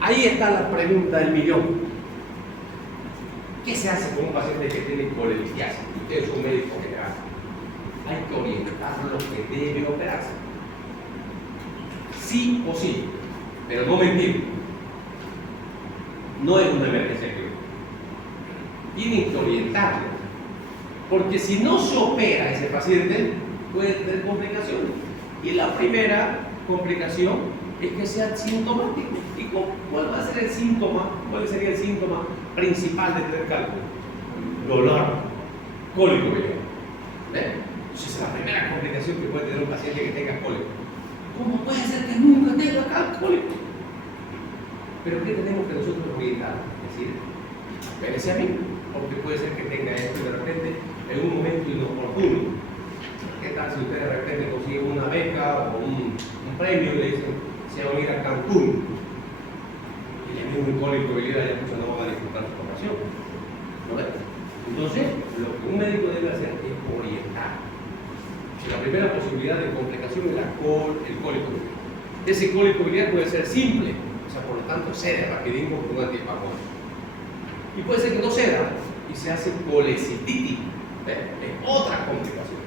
Ahí está la pregunta del millón. ¿Qué se hace con un paciente que tiene colelitiasis? Usted es un médico general. Hay que orientarlo que debe operarse. Sí o sí, pero no mentir. No es una emergencia clínica. Tienen que orientarlo. Porque si no se opera ese paciente, puede tener complicaciones. Y la primera complicación es que sea sintomático. ¿Y cuál va a ser el síntoma? ¿Cuál sería el síntoma principal de tener cálculo? Dolor, cólico biliar. ¿Ves? Esa es la primera complicación que puede tener un paciente que tenga cólico. ¿Cómo puede ser que nunca tenga cólico? Pero ¿qué tenemos que nosotros orientar? Es decir, espérese a mí, porque puede ser que tenga esto y de repente en un momento inoportuno. ¿Qué tal si usted de repente consigue una beca o un premio y le dicen se van a ir a Cancún? Y ya mismo un cólico y ya muchos no van a disfrutar su formación. ¿No ves? Entonces, lo que un médico debe hacer es orientar. Si la primera posibilidad de complicación es el cólico biliar. Ese cólico biliar puede ser simple, o sea, por lo tanto cede rapidín con un antiespasmódico. Y puede ser que no ceda y se hace colecititis. Es otra complicación.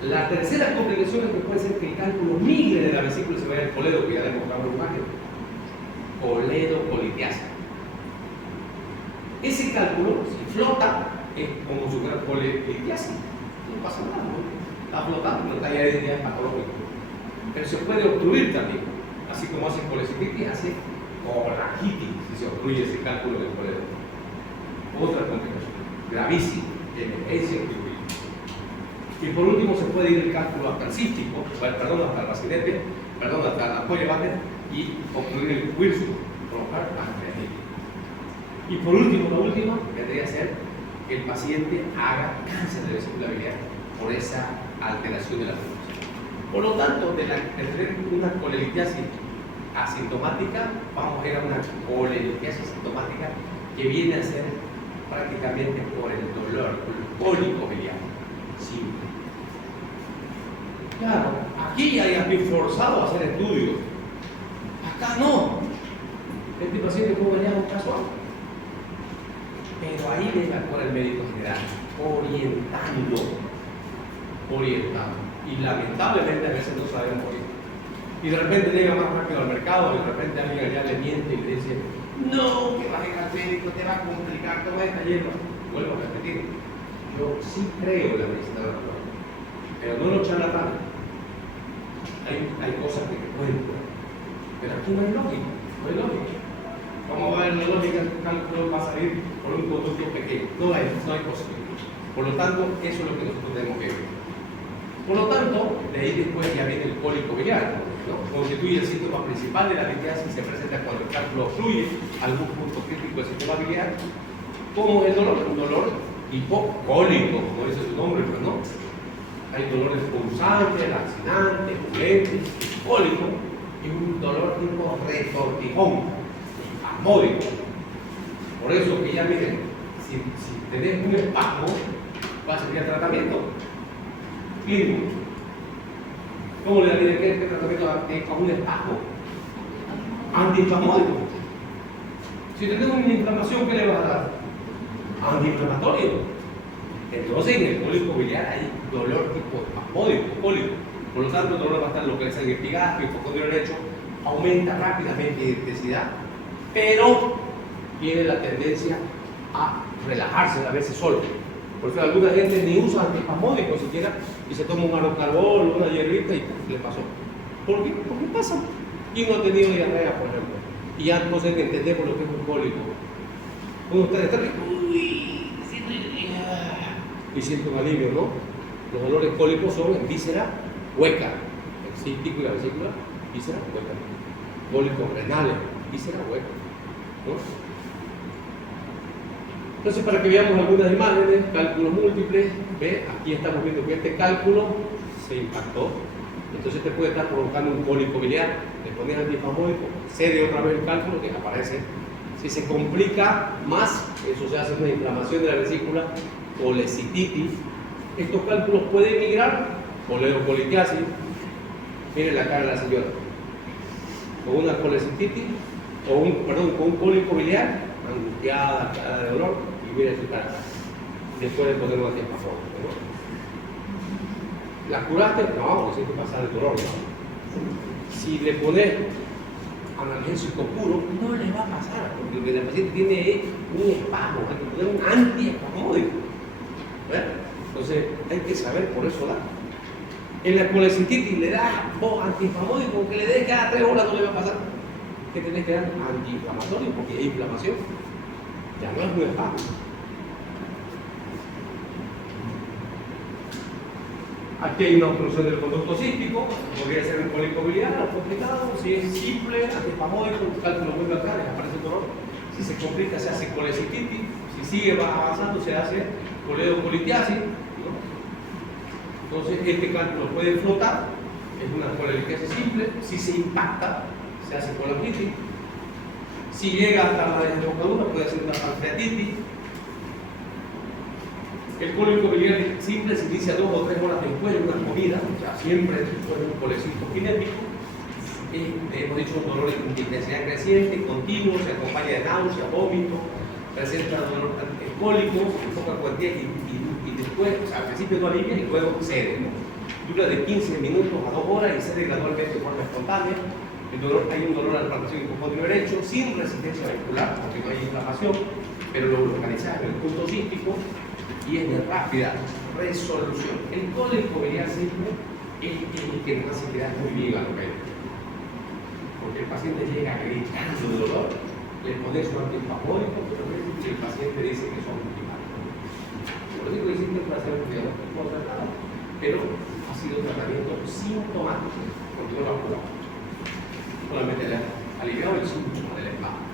La tercera complicación es que puede ser que el cálculo migre de la vesícula y se vaya al coledo, que ya le hemos dado una imagen. Coledocolitiasis. Ese cálculo, si flota, es como si fuera colelitiasis. No pasa nada, ¿no? Está flotando, no está ya patológico. Pero se puede obstruir también. Así como hace colecitis, hace colagitis si se obstruye ese cálculo del coledo. Otra complicación gravísima, emergencia obstruida. Y por último se puede ir el cálculo hasta el cístico, perdón, hasta el bacinete, perdón, hasta el apoyo y obstruir el huirso, provocar pancreatitis. Y por último, la última, vendría a ser que el paciente haga cáncer de vesícula biliar por esa alteración de la función. Por lo tanto, de tener una colelitiasis asintomática, vamos a ir a una colelitiasis sintomática que viene a ser prácticamente por el dolor, por el cólico biliar. Simple. Claro, aquí hay forzado a hacer estudios. Acá no. Este paciente puede venir a un casual. Pero ahí debe actuar el médico general, orientando. Y lamentablemente a veces no sabemos orientar. Y de repente llega más rápido al mercado, y de repente alguien allá le miente y le dice, no, que vas a ir al médico, te va a complicar, te va a estar lleno. Vuelvo a repetir, yo sí creo en la medicina natural, pero no los charlatanes. Hay cosas que pueden curar, pero aquí no hay lógica, no hay lógica. ¿Cómo va a haber la lógica? El cálculo va a salir por un conducto pequeño. No hay posibilidad. Por lo tanto, eso es lo que nosotros tenemos que ver. Por lo tanto, de ahí después ya viene el cólico biliar, ¿no? Constituye el síntoma principal de la litiasis y se presenta cuando el cálculo fluye algún punto crítico del sistema biliar. ¿Cómo es el dolor? Un dolor hipocólico, como dice su nombre, pero no. Hay dolores pulsantes, lacinantes, urgentes, cólico y un dolor tipo retortijón, espasmódico. Por eso que ya miren, si tenés un espasmo, va a servir el tratamiento clínico. ¿Cómo le daría qué tratamiento a un espasmo? Antiespasmódico. Si tenés una inflamación, ¿qué le vas a dar? Antiinflamatorio. Entonces en el cólico biliar hay dolor tipo espasmódico, cólico. Por lo tanto, el dolor va a estar lo que es el epigastrio, hipocondrio derecho, aumenta rápidamente de intensidad, pero tiene la tendencia a relajarse a veces solo. Por eso alguna gente ni usa antiespasmódicos siquiera y se toma un arocarbol, una hierbita y le pasó. ¿Por qué? Porque pasa. Y no ha tenido diarrea, por ejemplo. Y ya entonces entendemos lo que es un cólico. Cuando usted está y siente un alivio, ¿no? Los dolores cólicos son en víscera hueca, el cístico y la vesícula, víscera hueca. Cólicos renales, víscera hueca, ¿no? Entonces, para que veamos algunas imágenes, cálculos múltiples, ¿ve? Aquí estamos viendo que este cálculo se impactó, entonces te puede estar provocando un cólico biliar, le pones antiespasmódico, cede otra vez el cálculo que aparece. Si se complica más, eso se hace una inflamación de la vesícula, colecititis. Estos cálculos pueden migrar, coledocolitiasis, miren la cara de la señora, con una colecititis, con un cólico biliar, angustiada, cara de dolor, y miren su cara. Después de poner un antiespasmódico, ¿no? ¿La curaste? No, necesito pasar el dolor, ¿no? Si le pones analgésico puro, no le va a pasar, porque el paciente tiene un espasmo, hay que poner un antiespasmódico. Entonces hay que saber, por eso da. En la colecititis le das antiespasmódico, que le des cada 3 horas no le va a pasar. Que tenés que dar antiinflamatorio porque hay inflamación. Ya no es un espasmo. Aquí hay una obstrucción del conducto cístico, podría ser un cólico biliar o complicado. Si es simple, antiespasmódico, el cálculo vuelve acá, desaparece el dolor. Si se complica, se hace colecititis. Si sigue avanzando, se hace coledocolitiasis, ¿no? Entonces, este cálculo puede flotar, es una coledocolitiasis simple. Si se impacta, se hace colangitis. Si llega hasta la desembocadura, puede ser una pancreatitis. El cólico biliar simple se inicia 2 o 3 horas después de una comida, o sea, siempre después de un colecito kinético. Hemos dicho un dolor de intensidad creciente, continuo, se acompaña de náusea, vómito, presenta dolor cólico en poca cuantía y después, o sea, al principio no alivia y luego cede, ¿no? Dura de 15 minutos a 2 horas y cede gradualmente de forma espontánea. Hay un dolor al palpación hipocondrio derecho, sin resistencia vehicular, porque no hay inflamación, pero lo localizado en el punto cístico y es de rápida resolución. El cólico biliar simple es el que no hace quedar muy bien a los médicos, porque el paciente llega gritando de dolor, le pones un antiespasmódico, pero el paciente dice que son antiespasmódicos. Lo único que existe para hacer un diagnóstico tratado, pero ha sido un tratamiento sintomático, porque no lo ha curado. Solamente le ha aliviado el síntoma del espasmo.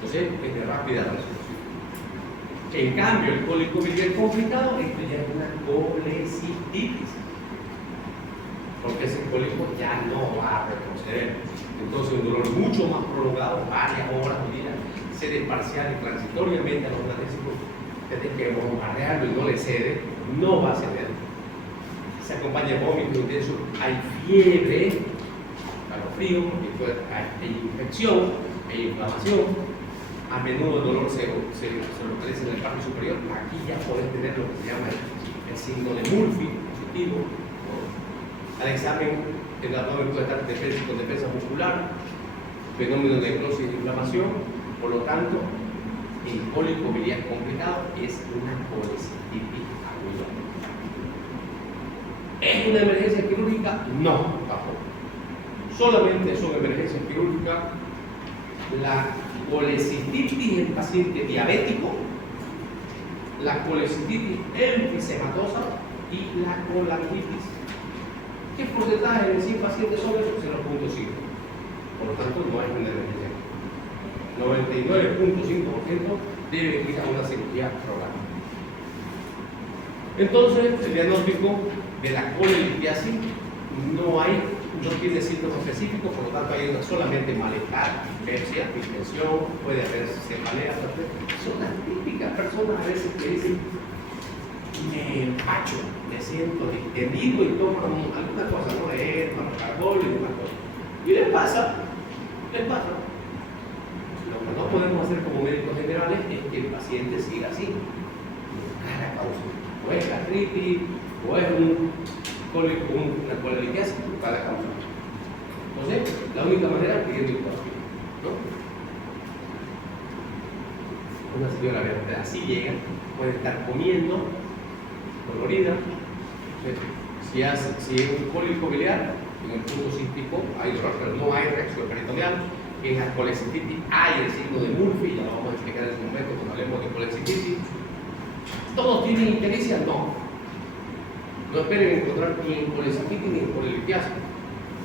Entonces es de rápida resolución. En cambio, el cólico biliar complicado, esto ya es una colecistitis, porque ese cólico ya no va a retroceder. Entonces, un dolor mucho más prolongado, varias horas al día, cede parcial y transitoriamente a los anestésicos, desde que bombardearlo y no le cede, no va a ceder. Se acompaña de vómito intenso, hay fiebre, calofrío, hay infección, hay inflamación. A menudo el dolor se localiza en el parte superior. Aquí ya podés tener lo que se llama el signo de Murphy positivo. Al examen, el abdomen puede estar con defensa muscular, fenómeno de necrosis y inflamación. Por lo tanto, el cólico biliar complicado es una colecistitis aguda. ¿Es una emergencia quirúrgica? No, tampoco. Solamente son emergencias quirúrgicas la colecistitis en paciente diabético, la colecistitis enfisematosa y la colangitis. ¿Qué porcentaje de 100 pacientes son esos? 0.5. Por lo tanto, no es una emergencia. 99.5% debe ir a una cirugía programada. Entonces, el diagnóstico de la colelitiasis no tiene síntomas específicos, por lo tanto hay solamente malestar, hipersia, distensión, puede haber cefalea. Son las típicas personas a veces que dicen, me empacho, me siento distendido y toman alguna cosa, ¿no? Alcohol y demás cosas. Y les pasa. Lo que no podemos hacer como médicos generales es que el paciente siga así, buscar la causa. O es gastritis, o es una colelitiasis, buscar la causa. Entonces, la única manera es pidiendo información, ¿no? Una señora así llega, puede estar comiendo, dolorida. Si es un cólico biliar, en el punto cístico hay dolor, pero no hay reacción peritoneal. En la colecistitis hay el signo de Murphy, ya lo vamos a explicar en ese momento cuando hablemos de colecistitis. ¿Todos tienen ictericia? No. No esperen encontrar ni en colecistitis ni en colelitiasis,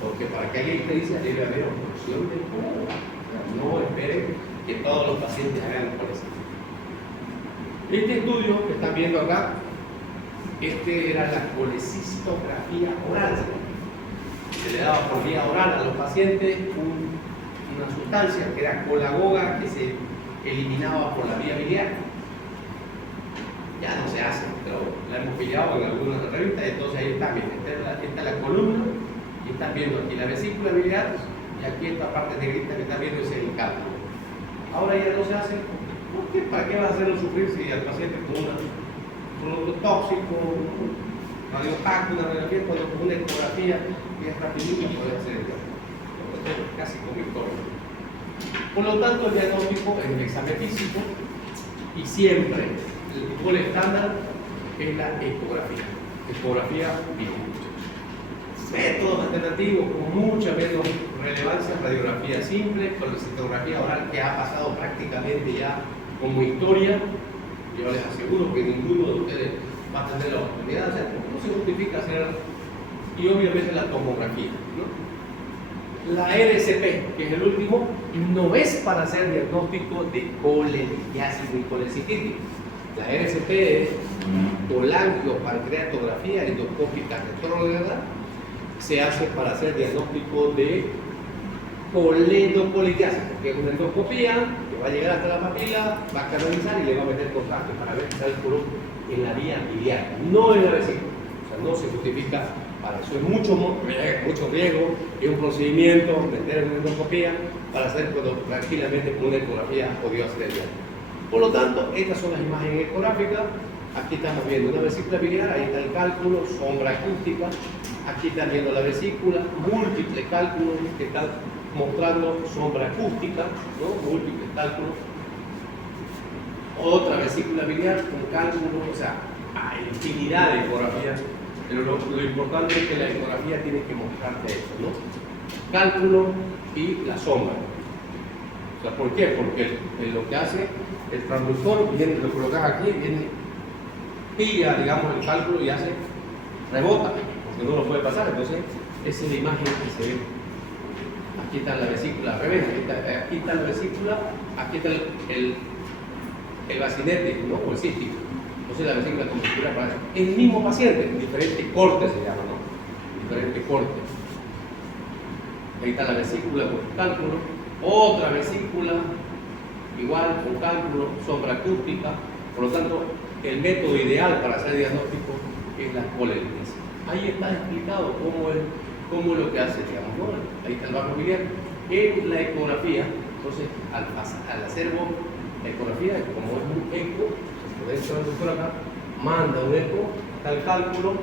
porque para que haya ictericia debe haber obstrucción del cuerpo. No esperen que todos los pacientes hagan colecistitis. Este estudio que están viendo acá, era la colecistografía oral. Se le daba por vía oral a los pacientes una sustancia que era colagoga que se eliminaba por la vía biliar. Ya no se hace, pero la hemos pillado en algunas revistas, entonces ahí está, bien, esta es la columna, y están viendo aquí la vesícula biliar, y aquí esta parte negrita que están viendo es el cálculo. Ahora ya no se hace, ¿por qué? ¿Para qué vas a hacerlo sufrir si al paciente con un producto tóxico, radiopaco, una radiografía, cuando con una ecografía y es rapidito puede hacer el diagnóstico, casi como victoria. Por lo tanto, el diagnóstico es el examen físico y siempre el gol estándar es la ecografía visual. Métodos alternativos con mucha menos relevancia, radiografía simple, colecistografía oral que ha pasado prácticamente ya como historia. Yo les aseguro que ninguno de ustedes va a tener la oportunidad, o sea, no se justifica hacer y obviamente la tomografía, ¿no? La RCP, que es el último, no es para hacer diagnóstico de colelitiasis ni colecistitis. La RCP es colangiopancreatografía endoscópica retrógrada, se hace para hacer diagnóstico de coledocolitiasis, porque es una endoscopía que va a llegar hasta la papila, va a canalizar y le va a meter contacto para ver cálculo en la vía biliar, no en la vesícula. O sea, no se justifica para eso. Es mucho riesgo, es un procedimiento, meter en una endoscopía para hacer tranquilamente una ecografía podría hacer el diagnóstico. Por lo tanto, estas son las imágenes ecográficas. Aquí estamos viendo una vesícula biliar, ahí está el cálculo, sombra acústica. Aquí están viendo la vesícula, múltiples cálculos que están mostrando sombra acústica, ¿no? Múltiples cálculos. Otra vesícula biliar con cálculo, o sea, hay infinidad de ecografías, pero lo importante es que la ecografía tiene que mostrarte eso, ¿no? Cálculo y la sombra. O sea, ¿por qué? Porque lo que hace el transductor, viene, lo colocas aquí, viene, pilla, digamos, el cálculo y hace, rebota, porque no lo puede pasar. Entonces, esa es la imagen que se ve. Aquí está la vesícula al revés, aquí está la vesícula, aquí está el bacinete, ¿no? O el cístico. Entonces, la vesícula con postura para el mismo paciente, diferentes cortes se llama, ¿no? Diferentes cortes. Ahí está la vesícula con cálculo, otra vesícula igual con cálculo, sombra acústica. Por lo tanto, el método ideal para hacer diagnóstico es la colelitiasis. Ahí está explicado cómo es lo que hace, digamos, ¿no? Ahí está el barro biliar. En la ecografía, entonces, al hacer vos la ecografía, como es un eco, se puede traducir acá, manda un eco, está el cálculo,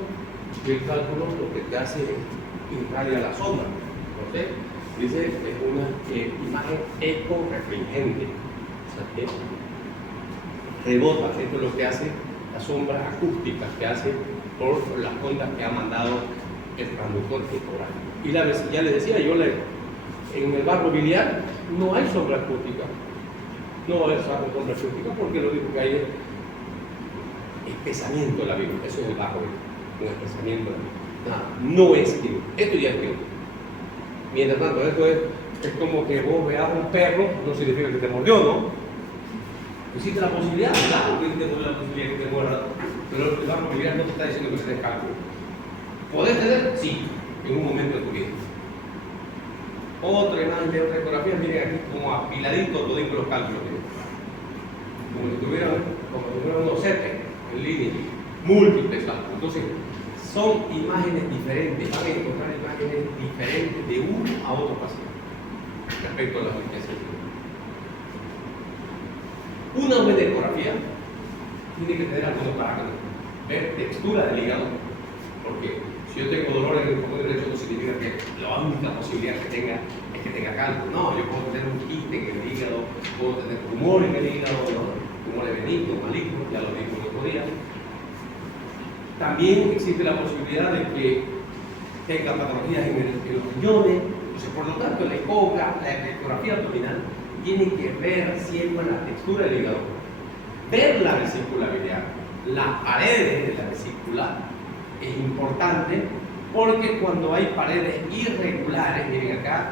y el cálculo lo que te hace es irradia la sombra. Entonces, dice, es una imagen eco-refringente. O sea, que rebota, esto es lo que hace la sombra acústica que hace por las ondas que ha mandado el transductor ecográfico. Y ya les decía yo, en el barro biliar no hay sombra acústica. No hay sombra acústica porque lo único que hay es espesamiento de la virus. Eso es el barro biliar, un espesamiento de la virus. Nada, no es químico. Esto ya es químico. Mientras tanto, esto es como que vos veas un perro, no significa que te mordió, ¿no? Existe la posibilidad, claro que existe la posibilidad que te muerda, pero el barro biliar no te está diciendo que se te cálculo. ¿Podés tener? Sí, en un momento de tu vida. Otra imagen de otra ecografía, miren aquí como apiladitos todos los cálculos. Como si tuvieran unos sete en línea, múltiples cálculos. Entonces, son imágenes diferentes, van a encontrar imágenes diferentes de uno a otro paciente respecto a la aplicación. Una buena ecografía tiene que tener algunos parámetros. Ver textura del hígado, porque si yo tengo dolor en el pulmón derecho no significa que la única posibilidad que tenga es que tenga cálculo. No, yo puedo tener un quiste en el hígado, puedo tener tumor en el hígado, tumores benignos, malignos, ya lo vimos el otro día. También existe la posibilidad de que tenga patologías en los riñones. Entonces, por lo tanto, la ecografía abdominal tiene que ver siempre la textura del hígado, ver la vesícula biliar, las paredes de la vesícula es importante porque cuando hay paredes irregulares, miren acá,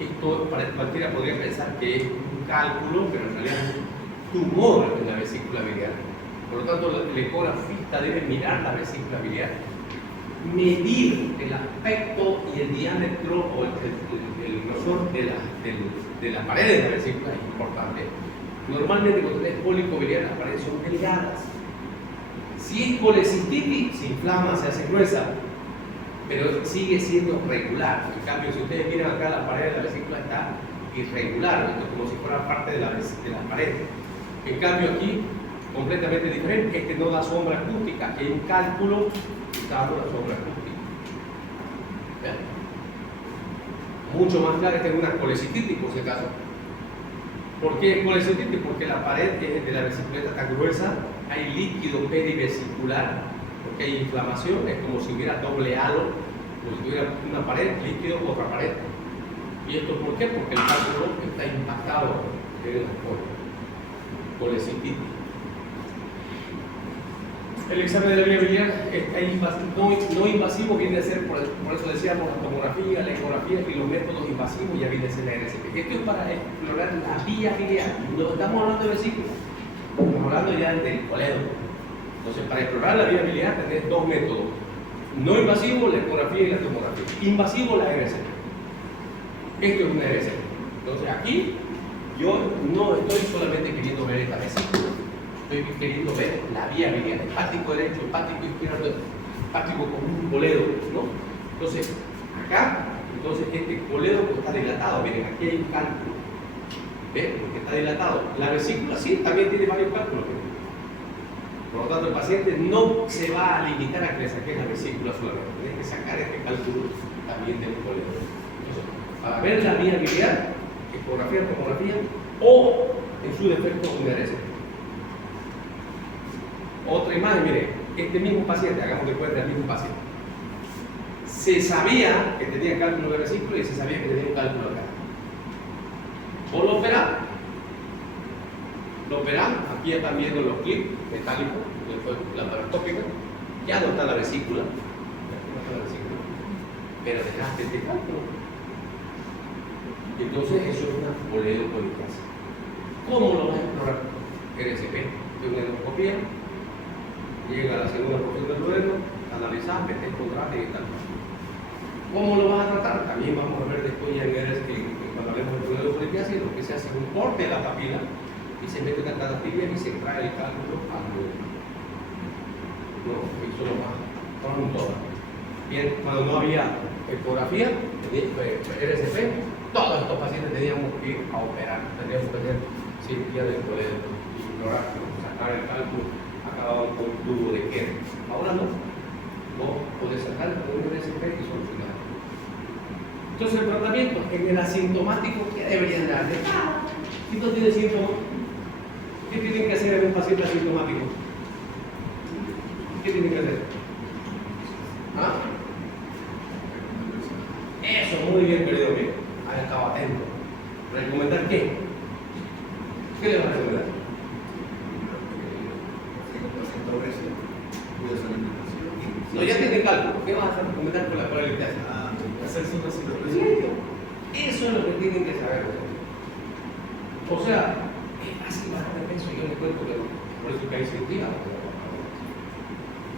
esto cualquiera podría pensar que es un cálculo, pero en realidad es un tumor en la vesícula biliar. Por lo tanto, el ecografista debe mirar la vesícula biliar, medir el aspecto y el diámetro o el grosor de la pared de la vesícula es importante. Normalmente cuando tenés pólipo biliar las paredes son delgadas. Si es colecistitis, se inflama, se hace gruesa, pero sigue siendo regular. En cambio, si ustedes miran acá, la pared de la vesícula está irregular, esto es como si fuera parte de la pared. En cambio aquí, completamente diferente, este no da sombra acústica, aquí hay un cálculo y está dando la sombra acústica. ¿Ven? Mucho más clara, esta es una colecistitis por si acaso. ¿Por qué colecistitis? Porque la pared de la vesícula está gruesa, hay líquido perivesicular, porque hay inflamación, es como si hubiera doble halo, como si tuviera una pared, líquido, otra pared. ¿Y esto por qué? Porque el cálculo está impactado en la colecistitis. El examen de la viabilidad no invasivo viene a ser, por eso decíamos, la tomografía, la ecografía y los métodos invasivos ya viene a ser la RCP. Esto es para explorar la viabilidad. No estamos hablando de vesícula, estamos hablando ya del coledo. Entonces, para explorar la viabilidad tenés dos métodos. No invasivo, la ecografía y la tomografía. Invasivo, la RCP. Esto es una RCP. Entonces, aquí yo no estoy solamente queriendo ver esta vesícula. Estoy queriendo ver la viabilidad, hepático derecho, hepático izquierdo, hepático con un coledo, ¿no? Entonces, acá, este coledo está dilatado, miren, aquí hay un cálculo, ¿ven? Porque está dilatado. La vesícula sí, también tiene varios cálculos. Por lo tanto, el paciente no se va a limitar a que le saque la vesícula solamente, tiene que sacar este cálculo también del coledo. Entonces, para ver la viabilidad, ecografía, tomografía, o en su defecto, un RCP. Otra imagen, mire, este mismo paciente, hagamos de cuenta el mismo paciente. Se sabía que tenía cálculo de vesícula y se sabía que tenía un cálculo acá. Vos lo operás, aquí están viendo los clips metálicos, después la laparoscópica, ya no está la vesícula, pero dejaste este cálculo. Entonces eso es una coledopolitiasis. ¿Cómo lo vas a explorar? RCP, de una endoscopía. Llega a la segunda porción del duelo, analizar, meter contraste y tal. ¿Cómo lo vas a tratar? También vamos a ver después ya cuando hablemos del duelo de polipiasis, lo que se hace es un corte de la papila y se mete una catapila y se trae el cálculo al duelo. No, eso lo más pronto. Bien, cuando no había ecografía, RCP, todos estos pacientes teníamos que ir a operar, teníamos que hacer cirugía del coledo, explorar, sacar el cálculo con un tubo de queda. Ahora no. No puedes sacar con un RCP y solucionar. Entonces el tratamiento en el asintomático, ¿qué deberían darle? Si no tiene síntomas, ¿qué tienen que hacer en un paciente asintomático? ¿Qué tienen que hacer? ¿Ah? Eso, muy bien, querido mío. Ahí estaba atento. ¿Recomendar qué? ¿Qué le van a recomendar? No, ya tiene cálculo. ¿Qué vas a recomendar con la paralítica? Hacerse una cirugía. Eso es lo que tienen que saber. O sea, es fácil bajar de peso. Yo les cuento que por eso que hay cirugía.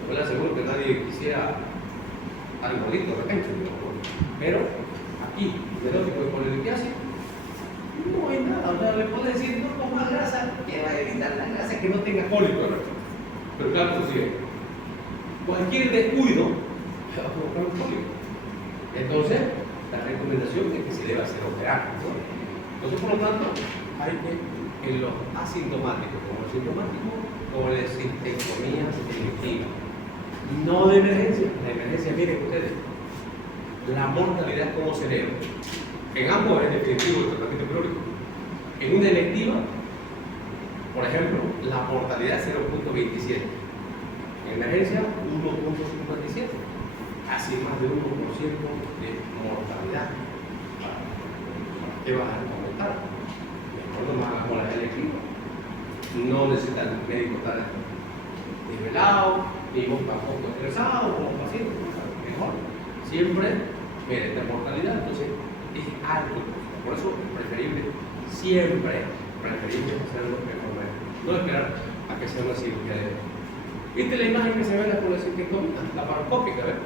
Yo le aseguro que nadie quisiera algo bonito de repente. Pero aquí, diagnóstico de polilitiasis, no hay nada. O sea, le puedo decir, no coma grasa, que va a evitar la grasa que no tenga cólico. Pero claro, sí. Cualquier descuido se va a provocar un cólico. Entonces, la recomendación es que se debe hacer operar, ¿no? Entonces, por lo tanto, hay que, en los asintomáticos como los sintomáticos, o la cistectomía electiva. No de emergencia. La emergencia, miren ustedes, la mortalidad como cerebro. En ambos es definitivo el tratamiento crónico. En una electiva, por ejemplo, la mortalidad es 0.27. En emergencia, 1.57. Casi más de 1% de mortalidad. ¿Qué vas a recomendar? Mejor no más hagamos las electivas. No necesita el médico estar desvelado, ni vos tampoco estresado, como paciente. Mejor. Siempre, miren, la mortalidad entonces es alto. Por eso es preferible, siempre preferible hacerlo mejor. No esperar a que sea una cirugía de. ¿Viste la imagen que se ve en la colecistectomía? La laparoscópica, ¿ves?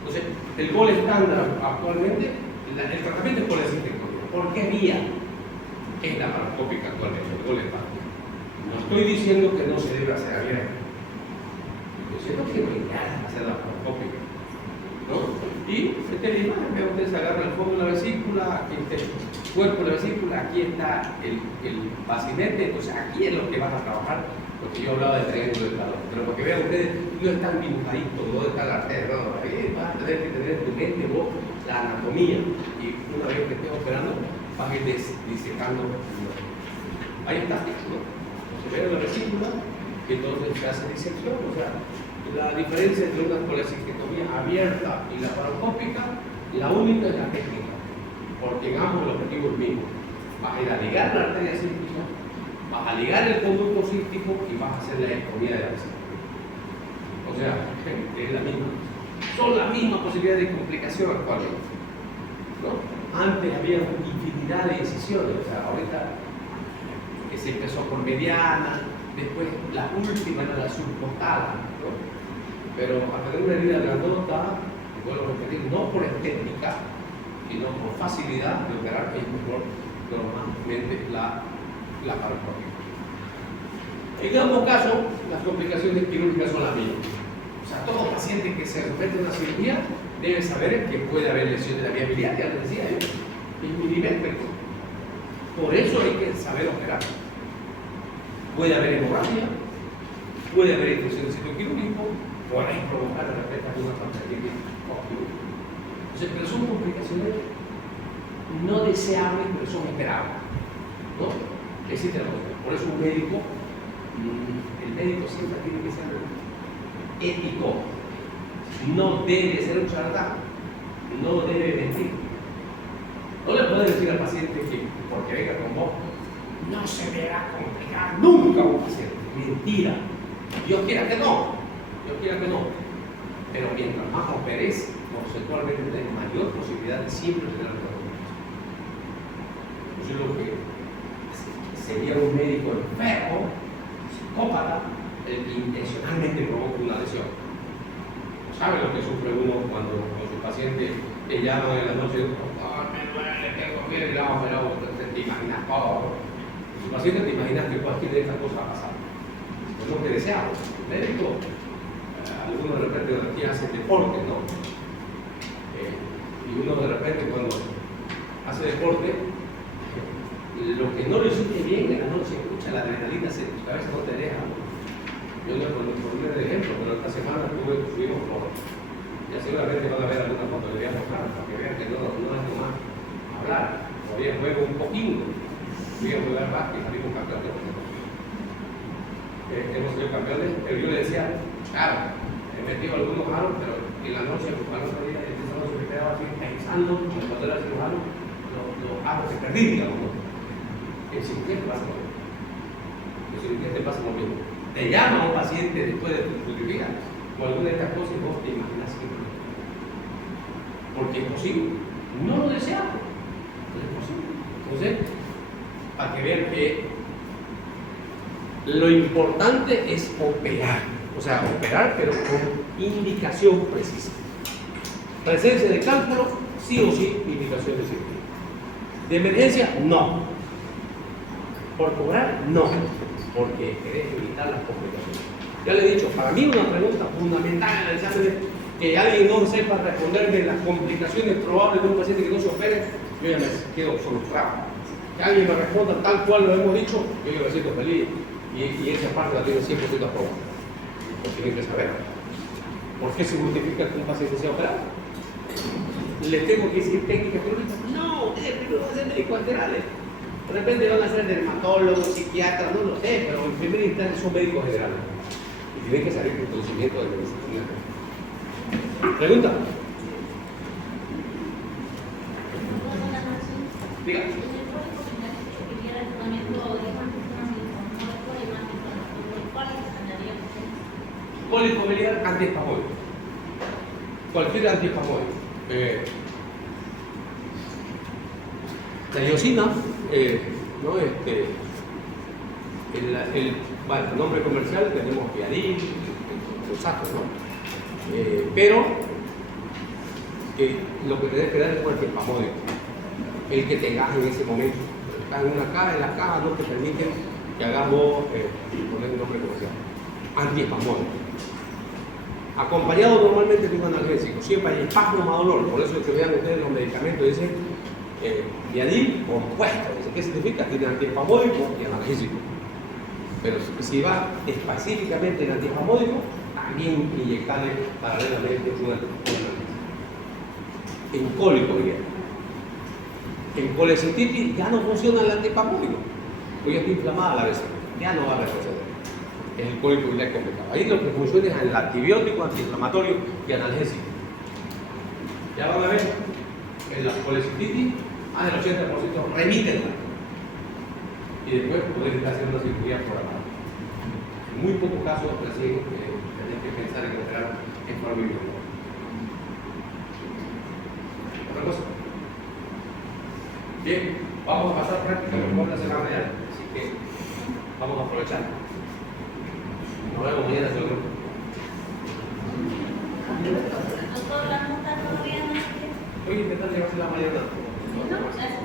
Entonces, el gol estándar actualmente, el tratamiento es colecistectomía. ¿Por qué vía es la laparoscópica actualmente? El gol estándar. No estoy diciendo que no se debe hacer abierta. Estoy diciendo que no hay nada hacer la laparoscópica, ¿no? Y esta es la imagen, vean ustedes, agarran el fondo de la vesícula, aquí está el cuerpo de la vesícula, aquí está el bacinete, entonces aquí es lo que van a trabajar. Porque yo hablaba de triángulo de calor, pero para que vean ustedes, no están dibujaditos, dónde está la arteria, no, ahí vas a tener que tener en tu mente vos la anatomía, y una vez que estés operando, vas a ir disecando. Ahí está, ¿no? Se ve la vesícula, y entonces se hace disección, o sea, la diferencia entre una colecistectomía abierta y la laparoscópica, la única es la técnica, porque en ambos el objetivo es el mismo. Vas a ir a ligar la arteria cística, vas a ligar el conducto cístico y vas a hacer la ectomía de la vesícula. O sea, es la misma. Son las mismas posibilidades de complicación actualmente, ¿no? Antes había infinidad de decisiones, o sea, ahorita que se empezó por mediana, después la última era la subcostal, ¿no? Pero al tener una herida grandota, vuelvo a repetir, no por estética, sino por facilidad de operar, es mejor normalmente la laparoscopia. En ambos casos, las complicaciones quirúrgicas son las mismas. O sea, todo paciente que se somete a una cirugía debe saber que puede haber lesiones de la vía biliar, ya les decía yo, es milimétrico. Por eso hay que saber operar. Puede haber hemorragia, puede haber infección de sitio quirúrgico, puede provocar de repente alguna traumatismo quirúrgica. Entonces, pero son complicaciones no deseables, pero son esperables, ¿no? Existe la cosa. Por eso un médico, el médico siempre tiene que ser ético, no debe ser un charlatán, no debe mentir. No le puede decir al paciente que porque venga con vos no se verá complicar nunca a un paciente. Mentira. Dios quiera que no. Dios quiera que no. Pero mientras más operes, porcentualmente tienes mayor posibilidad de siempre tener una complicación. Yo lo que sería un médico enfermo, psicópata, el que intencionalmente provoca una lesión. ¿Sabe lo que sufre uno cuando su paciente le llama en la noche? Me duele, tengo miedo, te imaginas todo. Su paciente te imaginas que cualquier de estas cosas va a pasar. Es lo que deseamos. El médico, algunos de repente aquí hacen deporte, ¿no? Y uno de repente cuando hace deporte, lo que no lo hiciste bien en la noche, escucha la adrenalina, tu cabeza no te deja. Yo no por poner el ejemplo, pero esta semana subimos por. Ya seguramente van a ver alguna foto, le voy a mostrar para que vean que no es nomás hablar. Todavía juego un poquito. Fui a jugar básquet, salimos campeones. Hemos sido campeones, pero yo le decía, claro, he metido algunos aros, pero en la noche, al otro día, el sábado se me quedaba así pensando, cuando era cirujano, los aros se perdían, digamos. En cirugía te pasa lo mismo. En cirugía te pasa lo mismo. Te llama un paciente después de tu cirugía o alguna de estas cosas y vos te imaginas siempre. Porque es posible. No lo deseamos. Es posible. Entonces, para que vean que lo importante es operar. O sea, operar, pero con indicación precisa. Presencia de cálculo, sí o sí, indicación de cirugía. De emergencia, no. Por cobrar, no. Porque querés evitar las complicaciones. Ya le he dicho, para mí una pregunta fundamental en el examen es que alguien no sepa responderme las complicaciones probables de un paciente que no se opere, yo ya me quedo frustrado. Que alguien me responda tal cual lo hemos dicho, yo ya me siento feliz y esa parte la tiene 100% aprobada. Lo tienen que saber. ¿Por qué se justifica que un paciente sea operado? ¿Le tengo que decir técnicas quirúrgicas? No, primero van a ser médicos generales. De repente van a ser dermatólogos, psiquiatras, no lo sé, pero en primera instancia son médicos generales. Y tienen que salir con conocimiento de medicina. ¿Pregunta? Diga. Cólico biliar antiespasmódico. Cualquier antiespasmódico. La diosina, ¿no? Bueno, el nombre comercial tenemos Viadil, los sacos, ¿no? Pero lo que tenés que dar es un antiespasmódico, el que tengas en ese momento. Estás en una caja, en las cajas no te permiten que hagas vos poner el nombre comercial. Antiespasmódico. Acompañado normalmente de un analgésico. Siempre hay espasmo más dolor. Por eso es que vean ustedes los medicamentos, dicen Viadil compuesto. ¿Qué significa? Tiene antiespasmódico y analgésico. Pero si va específicamente en antiespasmódico, también inyectarle paralelamente un analgésico. En cólico biliar. En colecititis ya no funciona el antiespasmódico, porque ya está inflamada la vesícula, ya no va a retroceder. Es el cólico biliar complicado. Ahí lo que funciona es el antibiótico, antiinflamatorio y analgésico. Ya van a ver, en la colecititis, más del 80% remítenla. Y después poder estar haciendo una cirugía programada. En muy pocos casos recién tenés que pensar en operar en forma individual. ¿Otra cosa? Bien, vamos a pasar práctica mejor la semana mañana, así que vamos a aprovechar. Nos vemos mañana seguro. Doctor, la nota todavía no sé. Voy a intentar llevarse la mañana. No, gracias.